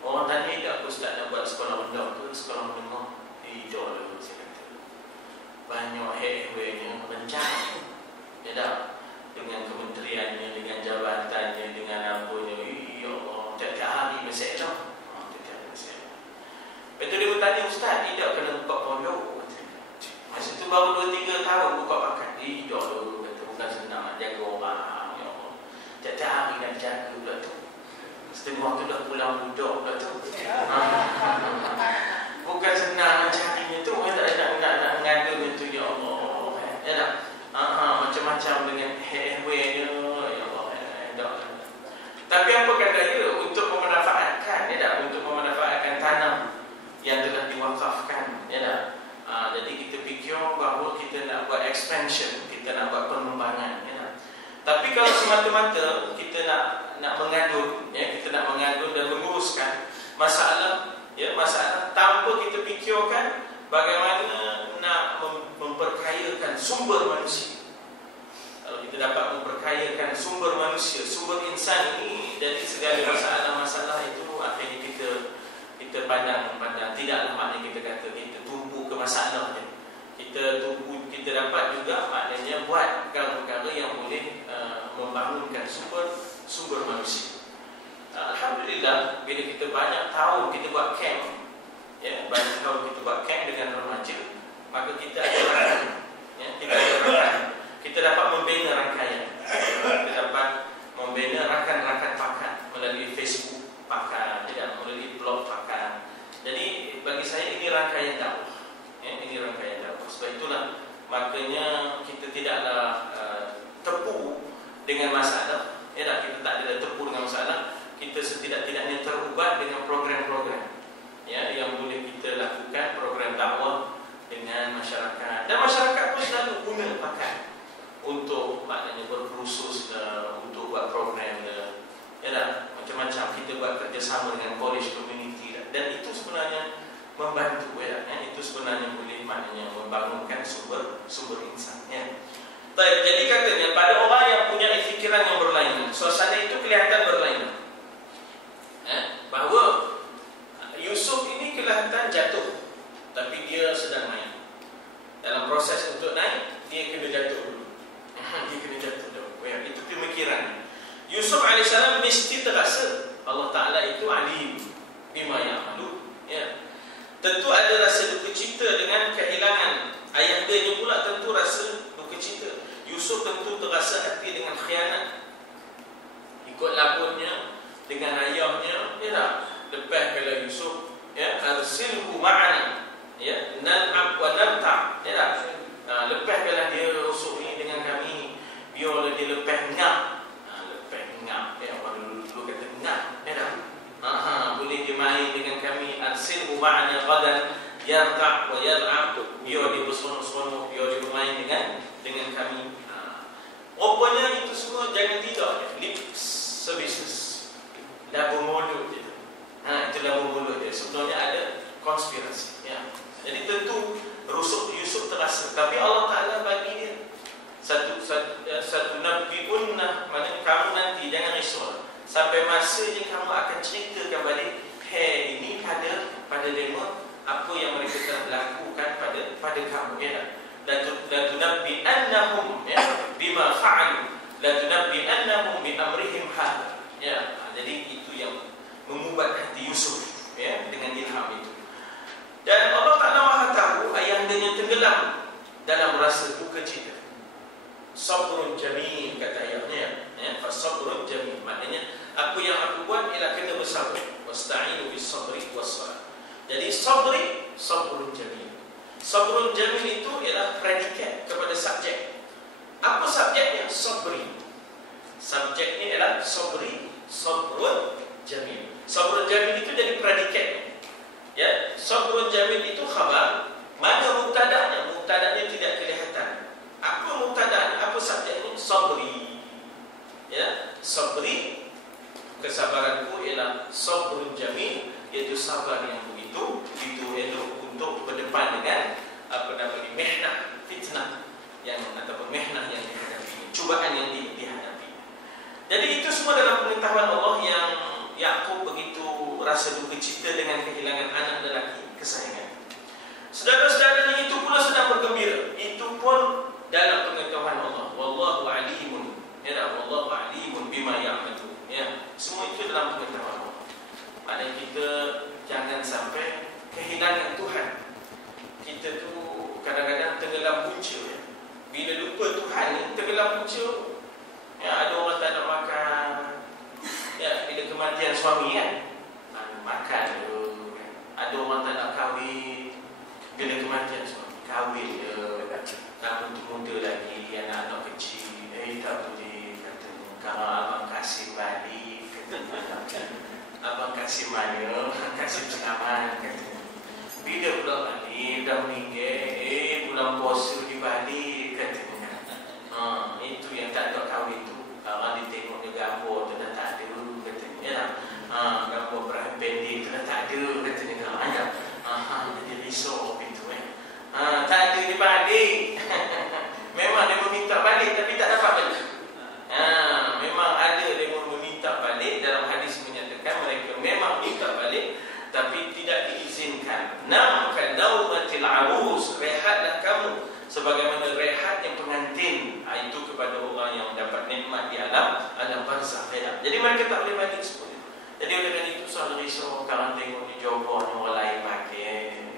orang tanya, tak apa Ustaz nak buat sekolah rendah tu, sekolah menengah? Tidak lah, saya kata. Banyak headway-nya rencana. Dengan kementeriannya, dengan jabatannya, dengan apanya. Ya Allah, tiap-tiap hari masalah. Tiap-tiap hari masalah. Lepas tu dia bertanya, Ustaz, tidak kena buka pondok? Masa tu baru 2-3 tahun buka pakat. Tidak lah, kata bukan senang nak jaga orang. Ya Allah, tiap-tiap hari nak jaga pula tu. setengah tu dah pulang duduk dah tu. Bukan senang mencarinya tu, nak ngadu tu, ya Allah. Ya tak? Macam-macam dengan hairway-nya, ya Allah. Tapi apa kata dia? Untuk memanfaatkan, ya tak? Untuk memanfaatkan tanah yang telah diwakafkan, ya tak? Jadi kita fikir bahawa kita nak buat expansion, kita nak buat pengembangan, ya tak? Tapi kalau semata-mata kita nak mengadun, ya, kita nak mengadun dan menguruskan masalah, ya, masalah tanpa kita fikirkan bagaimana nak memperkayakan sumber manusia. Kalau kita dapat memperkayakan sumber manusia, sumber insan ini, dari segala masalah-masalah itu akhirnya kita pandang tidaklah maknanya kita kata kita tumpu ke masalah je. Kita dapat juga maknanya buat perkara-perkara yang boleh membangunkan sumber manusia. Alhamdulillah, bila kita banyak tahun kita buat camp, ya, banyak tahun kita buat camp dengan remaja, maka kita ada rakan, ya, kita dapat membina rangkaian, kita dapat membina rakan-rakan pakar melalui Facebook pakar, tidak melalui blog pakar. Jadi bagi saya ini rangkaian dakwah, ya, ini rangkaian dakwah. Sebab itulah makanya kita tidaklah tepu dengan masalah, ya, kita tak ada tepu dengan masalah. Kita setidak-tidaknya terubat dengan program-program, ya, yang boleh kita lakukan, program dakwah dengan masyarakat. Dan masyarakat pun selalu guna pakar untuk maknanya berkhusus, untuk buat program, ya tak? Macam-macam kita buat kerjasama dengan college community, dan itu sebenarnya membantu, ya, itu sebenarnya boleh maknanya membangunkan sumber insan, ya. Baik, jadi katanya pada orang yang punya fikiran yang berlainan, suasana itu kelihatan berlainan. Bahawa Yusuf ini kelihatan jatuh, tapi dia sedang naik. Dalam proses untuk naik, dia kena jatuh dulu. Dia kena jatuh dulu. Ya, itu pemikiran. Yusuf AS mesti terasa Allah Ta'ala itu alim bima ya'malu, ya. Tentu ada rasa duka cita dengan kehilangan ayahandanya, pula tentu rasa duka cita. Yusuf tentu terasa hati dengan khianat, ikut labunnya dengan ayahnya, ya tak? Lepas kalau Yusuf, ya, arsilhu ma'ana, ya, nal'ab wa namta', ya tak? Lepas kalau dia rusuk ni dengan kami, biarlah dia lepas ngap. Lepas ngap, ya, orang dulu kata ngap, ya tak? Boleh dia main dengan kami, arsilhu ma'ana ghadan yarta' wa yal'ab, biar dia berseronok-seronok, biar dia bermain dengan kami. Rupanya itu semua jangan tidak, lip services, labu mulut je. Itu labu mulut je. Sebenarnya ada konspirasi, ya. Jadi tentu Yusuf terasa, tapi Allah Ta'ala bagi dia satu nabi'unnah, maknanya kamu nanti jangan risau sampai masanya kamu akan ceritakan balik, hey, ini pada demo apa yang mereka telah lakukan pada kamu, ya. La tunabbi'annahum, ya, bima fa'alu, la tunabbi'annahum bi amrihim hadha, ya. Jadi itu yang mengubah hati Yusuf, ya, dengan ilham itu. Dan Allah Ta'ala Maha tahu ayahandanya tenggelam dalam rasa duka cita. Sabrun jamil, kata ayatnya, ya, fasabrun jamil, maknanya apa yang aku buat ialah kena bersabar. Wasta'inu bis sabri was salat. Jadi sabrun jamil. Sabrun jamil itu ialah predikat kepada subjek. Apa subjeknya? Sabri. Subjeknya ialah sabrun jamil. Sabrun jamil itu jadi predikatnya, ya. Sabrun jamil itu khabar. Mana mubtada'nya? Mubtada'nya tidak kelihatan. Apa mubtada'nya? Apa subjeknya? Sabri, ya. Sabri, kesabaranku ialah sabrun jamil, iaitu sabar yang begitu elok untuk berdepan dengan mihnah, fitnah yang ataupun mihnah yang dihadapi, cubaan yang dihadapi. Jadi itu semua dalam pengetahuan Allah yang Yakub begitu rasa duka cita dengan kehilangan anak lelaki kesayangan. Saudara-saudaranya itu pula sedang bergembira. Itu pun dalam pengetahuan Allah. Wallahu alimun, ya, wallahu alimun bima ya'malu, ya. Semua itu dalam pengetahuan Allah. Maknanya kita jangan sampai kehilangan Tuhan. Kita tu kadang-kadang tenggelam punca, ya. Bila lupa Tuhan ni tenggelam punca, ya. Ada orang tak nak makan, ya. Bila kematian suami kan, makan je. Ada orang tak nak kahwin, bila kematian suami, kahwin je. Nak muda lagi, anak-anak kecil, tak boleh katanya. Kalau abang kasih balik, katanya. Abang kasih mana, kasih pengaman, katanya. Bila pula balik, dah meninggal, bulan puasa di balik, katanya. Itu yang tak ada kahwin tu. Orang ditengok dia gambar tu dah tak ada, katanya. Gambar berakhir pendek tu dah tak ada, katanya. Jadi risau itu tak ada dia balik. Memang dia meminta balik tapi tak dapat balik. Memang ada dia meminta balik. Dalam hadis menyatakan mereka memang minta balik tapi tidak diizinkan. Namkan naumatil arus, rehatlah kamu sebagaimana rehatnya pengantin. Itu kepada orang yang mendapat nikmat di alam barzakh. Jadi mereka tak boleh balik semua. Jadi oleh kerana itu selalu risau kalau tengok di Johor orang lain makin.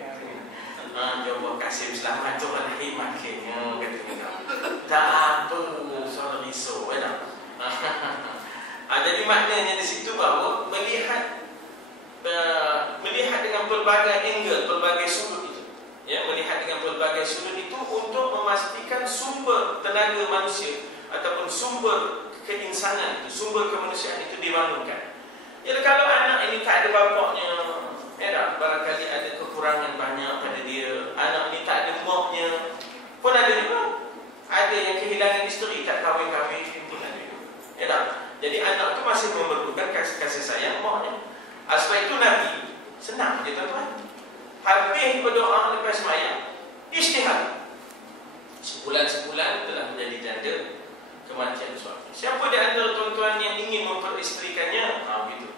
Johor Kasim selamat tu orang lain makinnya, katanya. Tak apa, selalu risau. Jadi maknanya di situ bahawa melihat dengan pelbagai angle, pelbagai sudut itu. Ya, melihat dengan pelbagai sudut itu untuk memastikan sumber tenaga manusia ataupun sumber keinsanan itu, sumber kemanusiaan itu dibangunkan. Jadi kalau anak ini tak ada bapaknya, barangkali ada kekurangan banyak pada dia. Anak ini tak ada maknya, pun ada juga. Ada yang kehilangan isteri, tak kahwin-kahwin, pun ada juga. Jadi anak itu masih memerlukan kasih sayang maknya. Sebab itu Nabi senang je tuan-tuan. Habis berdoa lepas sembahyang, isytihad. Sebulan-sebulan telah menjadi janda kematian suami. Siapa di antara tuan-tuan yang ingin memperistrikannya? Begitu.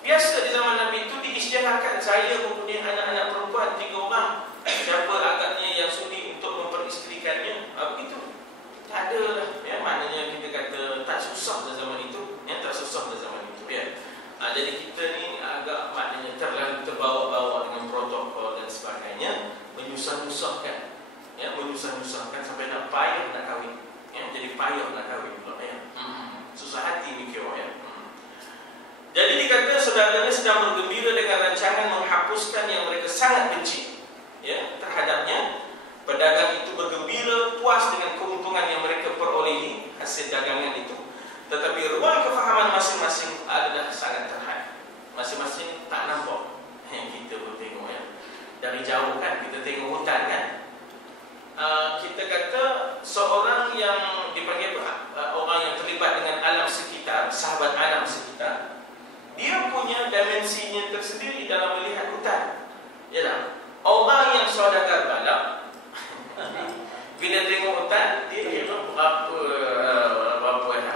Biasa di zaman Nabi itu diisytiharkan, saya mempunyai anak-anak perempuan 3 orang. Siapa agaknya yang sudi untuk memperistrikannya? Begitu. Tak ada lah. Maknanya kita kata tak susah dalam zaman itu. Tak susah dalam zaman itu. Jadi kita ni agak maknanya terlalu terbawa-bawa dengan protokol dan sebagainya, menyusah-nyusahkan. Menyusah-nyusahkan sampai nak payah nak kahwin. Jadi payah nak kahwin pula. Susah hati mikir orang. Jadi dikata saudaranya sedang bergembira dengan rancangan menghapuskan yang mereka sangat benci terhadapnya. Pedagang itu bergembira, puas dengan keuntungan yang mereka perolehi hasil dagangan itu. Tetapi ruang kefahaman masing-masing adalah sangat terhad. Masing-masing tak nampak. Kita pun tengok dari jauh kan, kita tengok hutan kan. Kita kata seorang yang dipanggil orang yang terlibat dengan alam sekitar, sahabat alam sekitar, dia punya dimensinya tersendiri dalam melihat hutan. Orang yang saudagar balap, bila tengok hutan, dia kira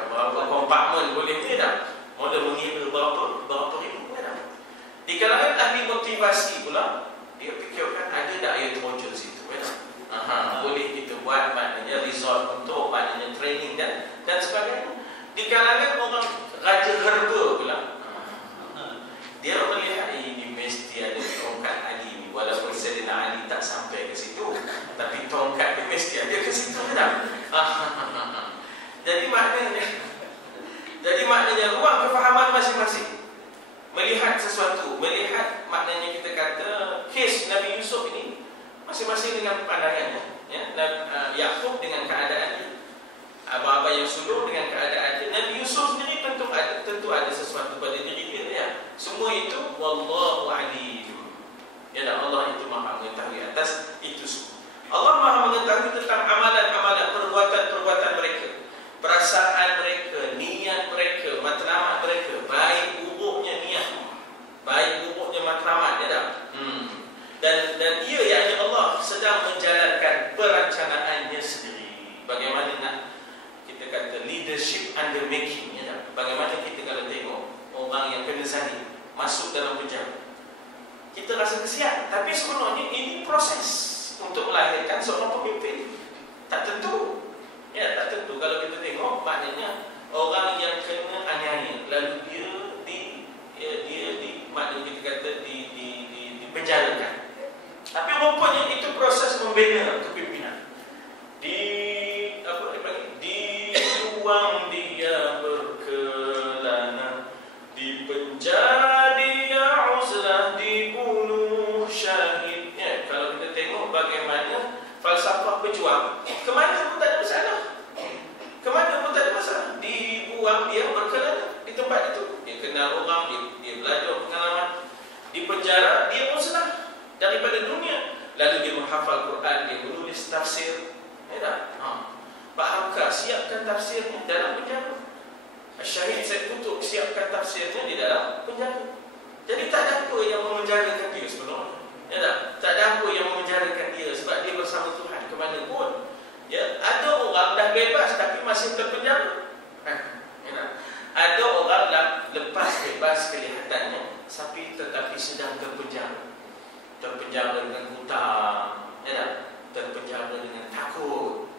berapa kompartmen boleh dia dah. Mula mengira berapa ribu dah. Di kalangan ahli motivasi pula, dia fikirkan ada tak air terjun situ. Boleh kita buat maknanya resort untuk maknanya training dan sebagainya. Di kalangan orang raja herba pula, dia melihat ini mesti ada tongkat Ali ni. Walaupun Sayyidina Ali tak sampai ke situ, tapi tongkat dia mesti ada ke situ dah. Jadi maknanya ruang kefahaman masing-masing melihat sesuatu, melihat maknanya kita kata kes Nabi Yusuf ini masing-masing dengan pandangannya. Yakub dengan keadaannya, abang-abang yang sulung dengan keadaannya. Nabi Yusuf sendiri tentu ada sesuatu pada diri dia. Semua itu wallahu alim. Allah itu Maha mengetahui atas itu semua. Allah Maha mengetahui tentang amalan-amalan, perbuatan-perbuatan mereka, perasaan mereka, niat mereka, matlamat mereka, baik buruknya niat, baik buruknya matlamat dan ia yakni Allah sedang menjalankan perencanaannya sendiri. Bagaimana nak kita kata leadership under making, bagaimana kita kalau tengok orang yang kena zalim masuk dalam penjara, kita rasa kesian, tapi sebenarnya ini proses untuk melahirkan seorang pemimpin. Tak tentu. Tak tentu. Kalau kita tengok maknanya orang yang kena aniaya lalu dia maknanya kita kata dipenjarakan. Tapi rupanya itu proses membina kepimpinan. Dibuang dia berkelana di falsafah pejuang, kemana pun tak ada masalah. Kemana pun tak ada masalah. Dibuang, dia berkelana di tempat itu. Dia kenal orang, dia belajar pengalaman. Di penjara, dia pun senang daripada dunia. Lalu dia menghafal Quran, dia menulis tafsir. Fahamkah? Siapkan tafsirnya dalam penjara. Syahid Said Qutb siapkan tafsirnya di dalam penjara. Jadi tak ada apa yang memenjarakan dia sebenarnya. Tak ada apa yang memenjarakan dia sebab dia bersama Tuhan ke mana pun. Ada orang dah bebas tapi masih terpenjara. Ada orang dah lepas bebas kelihatannya tetapi sedang terpenjara. Terpenjara dengan hutang, terpenjara dengan takut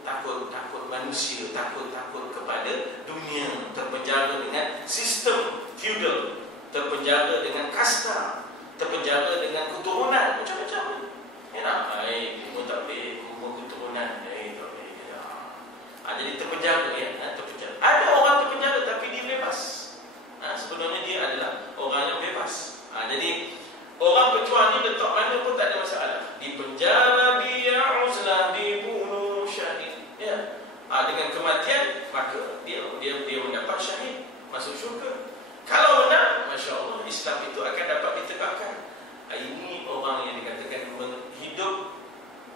manusia, takut kepada dunia, terpenjara dengan sistem feudal, terpenjara dengan kasta, terpenjara dengan keturunan, macam-macam. Kamu tak boleh umur keturunan, tak boleh. Jadi terpenjara, terpenjara. Ada orang terpenjara tapi dia bebas. Sebenarnya dia adalah orang yang bebas. Jadi orang pejuang ni letak mana pun tak ada masalah. Di penjara dia uzlah, dibunuh syahid. Dengan kematian maka dia mendapat syahid, masuk syurga. Kalau benar, Masya Allah, Islam itu akan dapat ditegakkan. Ini orang yang dikatakan hidup,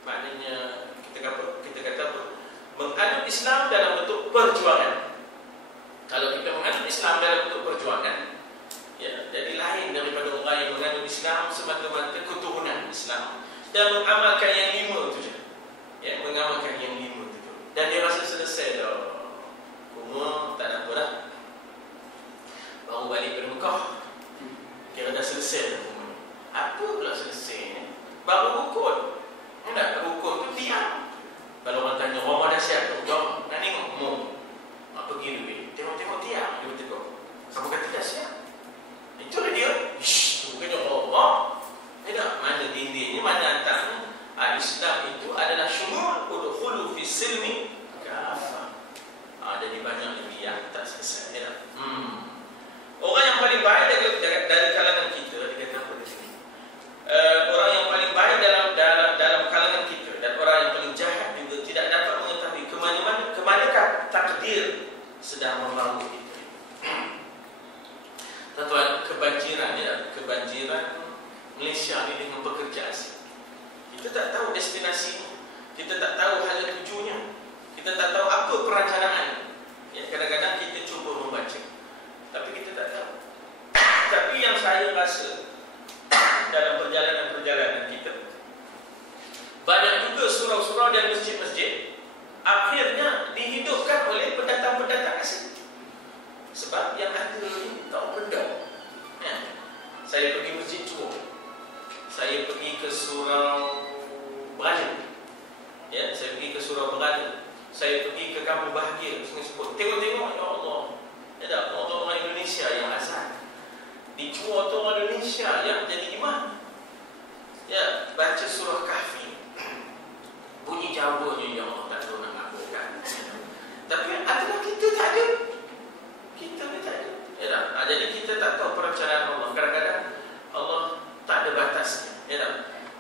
maknanya kita kata apa? Menganut Islam dalam bentuk perjuangan. Kalau kita menganut Islam dalam bentuk perjuangan, jadi lain daripada orang yang menganut Islam semata-mata keturunan Islam dan mengamalkan yang 5 tu je. Mengamalkan yang 5 tu. Dan dia rasa selesai dah. Cuma tak ada apa dah. Baru balik ke Mekah, kira dah selesai dah cuma. Apa pula selesai? Baru rukun. Rukun tu diam. Kalau orang tanya, Ramadan dah siap tu? Jom, nak tengok? Pergi dulu. Tengok diam. Dia bertegur. Kamu kata dah siap? Itulah dia. Tu kena Allah. Mana dindingnya, mana atasnya. Islam itu adalah syumul udkhulu fi silmi kafah. Jadi banyak lagi yang tak selesai. Orang yang paling baik dari kalangan kita, dikata apa di sini? Orang yang paling baik dalam kalangan kita dan orang yang paling jahat juga tidak dapat mengetahui kemanakah takdir sedang membawa kita. Tuan-tuan, kebanjiran Malaysia ini dengan pekerja asing. Kita tak tahu destinasi, kita tak tahu hal tujuannya, kita tak tahu apa perencanaan. Kadang-kadang kita cuba membaca, tapi kita tak tahu. Tapi yang saya rasa dalam perjalanan kita, banyak juga surau-surau dan masjid-masjid akhirnya dihidupkan oleh pendatang-pendatang asing. Sebab yang ada ini tak benda. Saya pergi Masjid Tua, saya pergi ke Surau Berada, saya pergi ke Surau Berada, saya pergi ke Kampung Bahagia, Sungai Seput. Tengok-tengok, ya Allah, orang Indonesia yang asal. Di Tua tu orang Indonesia yang jadi imam. Baca surah Kahfi, bunyi Jawanya, ya Allah, tak tahu nak ngapakan. Tapi adalah kita tak ada. Kita ni tak ada. Jadi kita tak tahu perencanaan Allah. Kadang-kadang Allah tak ada batasnya.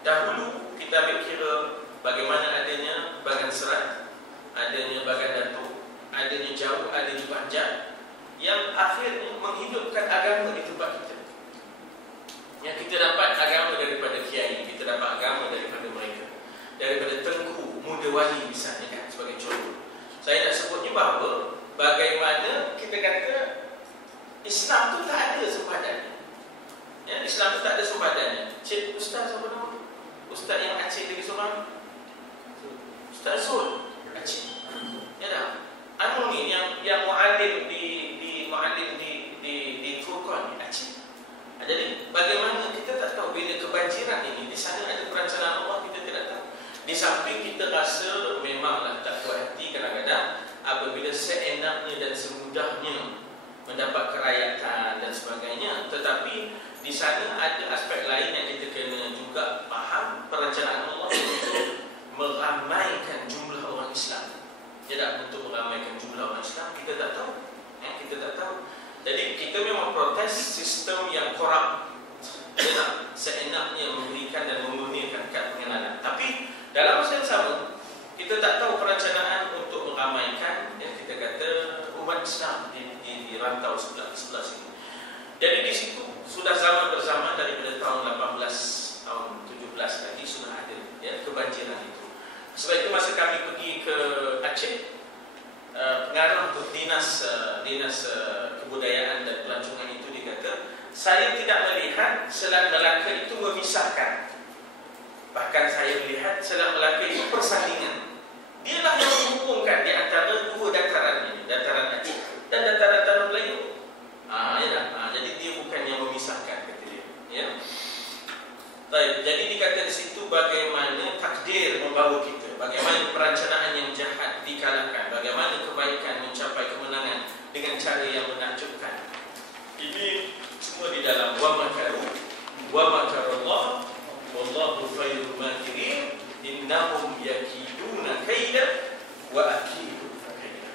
Dahulu kita ambil kira bagaimana adanya bagan serat, adanya bagan datuk, adanya jauh, adanya panjang, yang akhirnya menghidupkan agama di tempat kita. Yang kita dapat agama daripada kiai, kita dapat agama daripada mereka, daripada Tengku Muda Wali misalnya kan, sebagai contoh. Saya nak sebutnya bahawa bagaimana kita kata Islam tu tak ada sempadannya. Islam tu tak ada sempadannya. Cik Ustaz apa nama? Ustaz yang Aceh lagi seorang, Ustaz Zul Aceh. Anu ni yang muallim di Furqan Aceh. Jadi bagaimana kita tak tahu bila kebanjiran ini di sana ada perencanaan Allah, kita tidak tahu. Di samping kita rasa memanglah tak puas hati kadang-kadang apabila seenaknya dan semudahnya mendapat kerakyatan dan sebagainya, tetapi di sana ada aspek lain yang kita kena juga faham. Perencanaan Allah untuk meramaikan jumlah orang Islam, tidak untuk meramaikan jumlah orang Islam, kita tak tahu. Kita tak tahu. Jadi kita memang protes sistem yang korup, seenaknya memberikan dan memurnikan kad pengenalan. Tapi dalam masa yang sama, kita kita tak tahu perencanaan untuk meramaikan, ya, kita kata umat Islam di rantau sebelah sini. Jadi di situ sudah zaman berzaman daripada tahun 18, tahun 17 lagi sudah ada, ya, kebanjiran itu. Sebab itu masa kami pergi ke Aceh, pengarah untuk dinas kebudayaan dan pelancongan itu dikata, saya tidak melihat Selat Melaka itu memisahkan. Bahkan saya melihat Selat Melaka itu persandingan. Dialah yang menghubungkan di antara dua dataran ini, dataran Aceh dan dataran Tanah Melayu. Jadi dia bukan yang memisahkan, kata dia. Ya. Baik, jadi dikata di situ bagaimana takdir membawa kita, bagaimana perencanaan yang jahat dikalahkan, bagaimana kebaikan mencapai kemenangan dengan cara yang menakjubkan. Ini semua di dalam wa makaru wa makarallah wallahu khairul makirin innahum yakiduna kaida wa akidu kaida.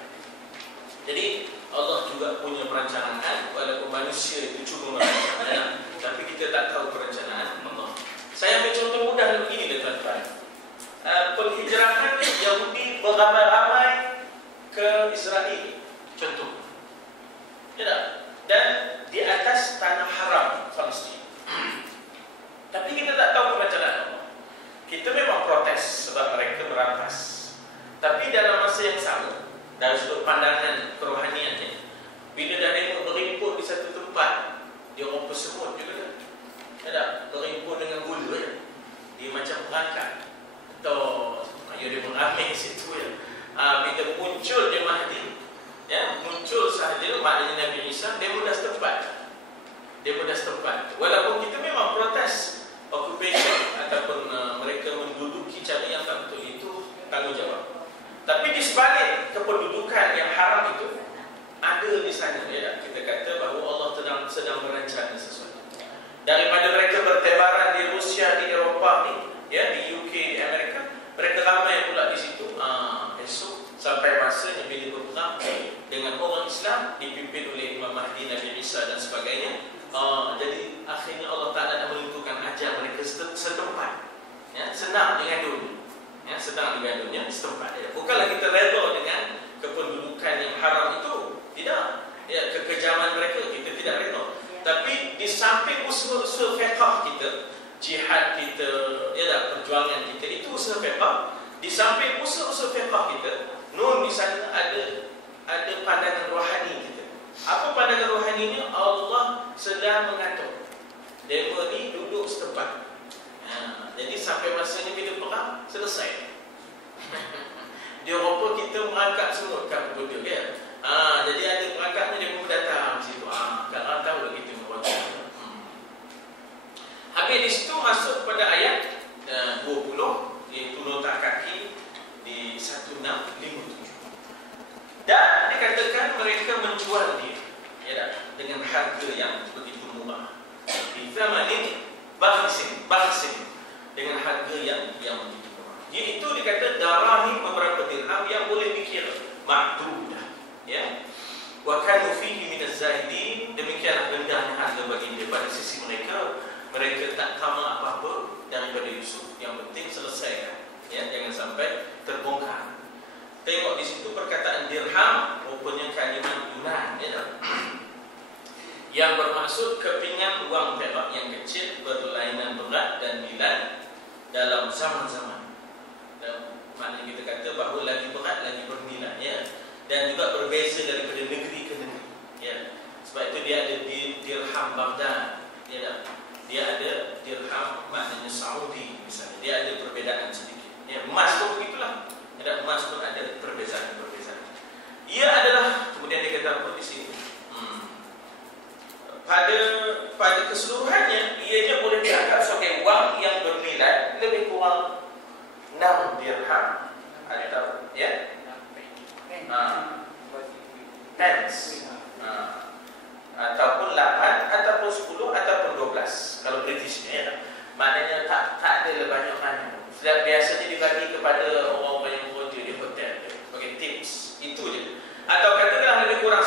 Jadi Allah juga punya perencanaan, walaupun manusia itu cuma merancang, tapi kita tak tahu perencanaan Allah. Saya ambil contoh mudah begini, tuan-tuan. Penghijrahan Yahudi beramai-ramai ke Israel, contoh. Ya, dan di atas tanah haram Palestin. Tapi kita tak tahu perencanaan Allah. Kita memang protes sebab mereka merampas. Tapi dalam masa yang sama, dari sudut pandangan kerohaniannya, bila dah mereka berimpun di satu tempat, dia orang semut juga kan? Ada berimpun dengan gula ya? Dia macam perangkat atau dia mengambil situ ya. Bila muncul dia Mahdi, ya, muncul sahaja maknanya Nabi Isa, dia mudah setempat. Walaupun kita memang protes occupation ataupun mereka menduduki cara yang tak betul, itu tanggungjawab. Tapi di sebalik kependudukan yang haram itu ada di sana, ya, kita kata bahawa Allah sedang merancang sesuatu. Daripada mereka bertebaran di Rusia, di Eropah ni, ya, di UK, di Amerika, mereka ramai pula di situ. Esok sampai masanya bila berperang dengan orang Islam dipimpin oleh Imam Mahdi, Nabi Isa dan sebagainya. Jadi akhirnya Allah Ta'ala nak menentukan ajal mereka setempat, ya, senang digaduh, ya, senang digaduhnya setempat, ya. Bukanlah kita reda dengan kependudukan yang haram itu, tidak, ya, kekejaman mereka kita tidak reda. Tapi di samping usaha-usaha fiqh kita, jihad kita, ya, perjuangan kita, itu usaha fiqh. Di samping usaha-usaha fiqh kita, di sana ada pandangan rohani kita. Apa pandangan rohaninya? Allah sedang mengatur mereka ni duduk setempat. Jadi sampai masanya bila perang selesai. Di Eropah kita merangkak semua kat benda, ya. Jadi ada perangkatnya dia pun datang di situ. Kalau tahu lah kita merangkak. Habis di situ masuk pada ayat 20, iaitu nota kaki di 1657. Dan dikatakan mereka menjual dia, ya, dengan harga yang begitu murah. Di zamanin bahsin dengan harga yang begitu murah. Iaitu dikata darahim beberapa dirham yang boleh dikira ma'dudah, ya. Wa kanu fihi min az-zahidin, demikianlah rendahnya harga bagi dia pada sisi mereka. Mereka tak tamak apa-apa daripada Yusuf. Yang penting selesaikan, ya, jangan sampai terbongkar. Tengok di situ perkataan dirham, rupanya kalimat Yunan, ya, yang bermaksud kepingan wang perak yang kecil berlainan berat dan nilai dalam zaman-zaman. Maknanya kita kata bahawa lagi berat, lagi bernilai, ya, dan juga berbeza daripada negeri ke negeri, ya. Sebab itu dia ada dirham Baghdad, ya, dia ada dirham maknanya Saudi misalnya, dia ada perbezaan sedikit, ya. Emas pun begitulah, ada emas pun ada perbezaan. Ia adalah, kemudian dia kata apa di sini? Pada keseluruhannya, ianya boleh dianggap sebagai wang yang bernilai lebih kurang 6 dirham atau, ya, pence, ataupun 8 ataupun 10 ataupun 12 kalau Britishnya, ya. Maknanya tak ada banyak mana. Sudah biasanya dibagi kepada orang-orang yang bekerja di hotel sebagai tips, itu je. Atau katakanlah lebih kurang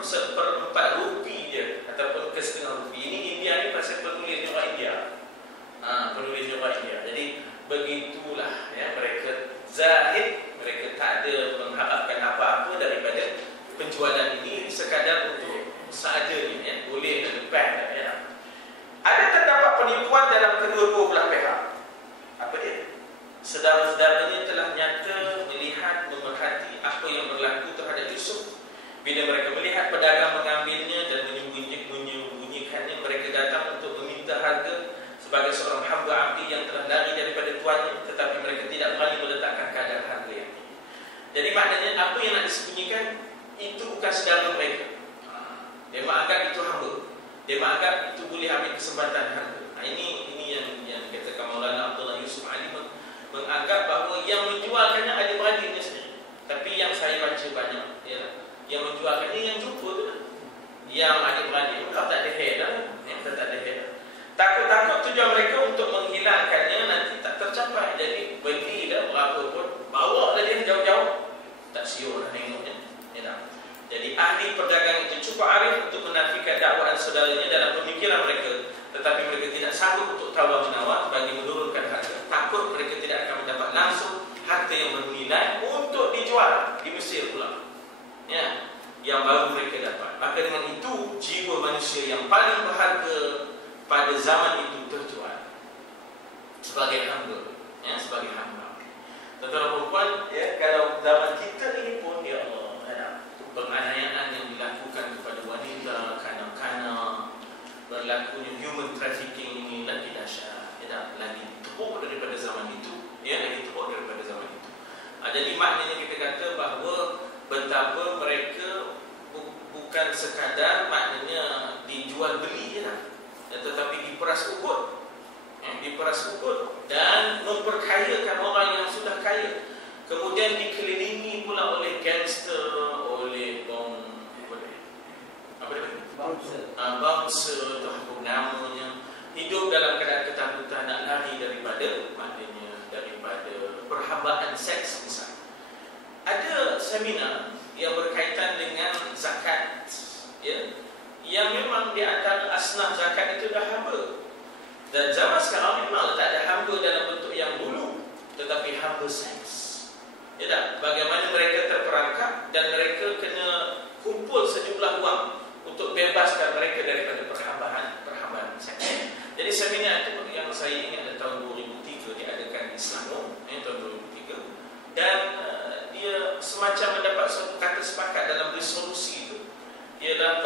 seperempat rupi je, ataupun ke-setengah rupi. Ini India ni pasal penulis orang India, penulis orang India. Jadi begitulah, ya, mereka zahid Bila mereka melihat pedagang mengambilnya dan menyembunyikannya, mereka datang untuk meminta harga sebagai seorang hamba abdi yang telah lari daripada tuannya, tetapi mereka tidak berani meletakkan kadar harga yang tinggi. Jadi maknanya apa yang nak disembunyikan itu bukan saudara mereka. Dia menganggap itu hamba. Dia menganggap itu boleh ambil kesempatan harga. Ini yang dikatakan Maulana Abdullah Yusuf Ali menganggap bahawa yang menjualkannya adik-beradiknya sendiri. Tapi yang saya baca banyak, yang menjualkannya yang jumpa tu lah. Yang adik-beradik tak ada head dah. Tak ada head. Takut-takut tujuan mereka untuk menghilangkannya nanti tak tercapai. Jadi bagi dah berapa pun, bawa dah dia jauh-jauh. Tak siur dah tengoknya. Jadi ahli perdagangan itu cukup arif untuk menafikan dakwaan saudaranya dalam pemikiran mereka, tetapi mereka tidak sanggup untuk tawar-menawar bagi menurunkan harga. Takut mereka tidak akan mendapat langsung harta yang bernilai untuk dijual di Mesir pula, yang baru mereka dapat. Maka dengan itu jiwa manusia yang paling berharga pada zaman itu terjual sebagai hamba, sebagai hamba. Tuan-tuan perempuan, kalau zaman kita ini pun, ya Allah, penganiayaan yang dilakukan kepada wanita, kanak-kanak, berlakunya human trafficking ini lagi dahsyat, lagi teruk daripada zaman itu, lagi teruk daripada zaman itu. Jadi maknanya kita kata bahawa betapa mereka bukan sekadar maknanya dijual beli tetapi diperas ukut, dan memperkayakan orang yang sudah kaya, kemudian dikelilingi pula oleh gangster, oleh bangsa atau apa namanya, hidup dalam keadaan ketakutan, nak lari daripada perhambaan seks misalnya. Ada seminar yang berkaitan dengan zakat, yang memang di antara asnaf zakat itu dah hamba. Dan zaman sekarang memang tak ada hamba dalam bentuk yang dulu, tetapi hamba seks. Bagaimana mereka terperangkap dan mereka kena kumpul sejumlah wang untuk bebaskan mereka daripada perhambaan seks. Jadi seminar itu yang saya ingat tahun 2003 diadakan di Selangor, tahun 2003, dan dia semacam mendapat suatu kata sepakat dalam resolusi itu, ialah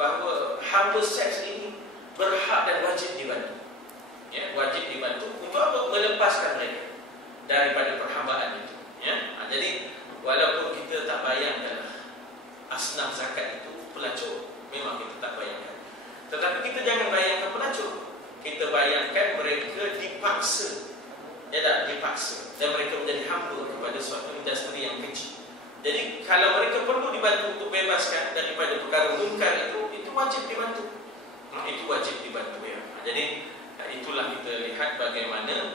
bahawa hamba seks ini berhak dan wajib dibantu. Wajib dibantu untuk apa? Melepaskan mereka daripada perhambaan itu. Jadi walaupun kita tak bayangkan asnaf zakat itu pelacur, memang kita tak bayangkan, tetapi kita jangan bayangkan pelacur. Kita bayangkan mereka dipaksa, dipaksa, dan mereka menjadi hamba kepada suatu industri yang kecil. Jadi kalau mereka perlu dibantu untuk bebaskan daripada perkara mungkar itu wajib dibantu. Itu wajib dibantu. Jadi itulah kita lihat bagaimana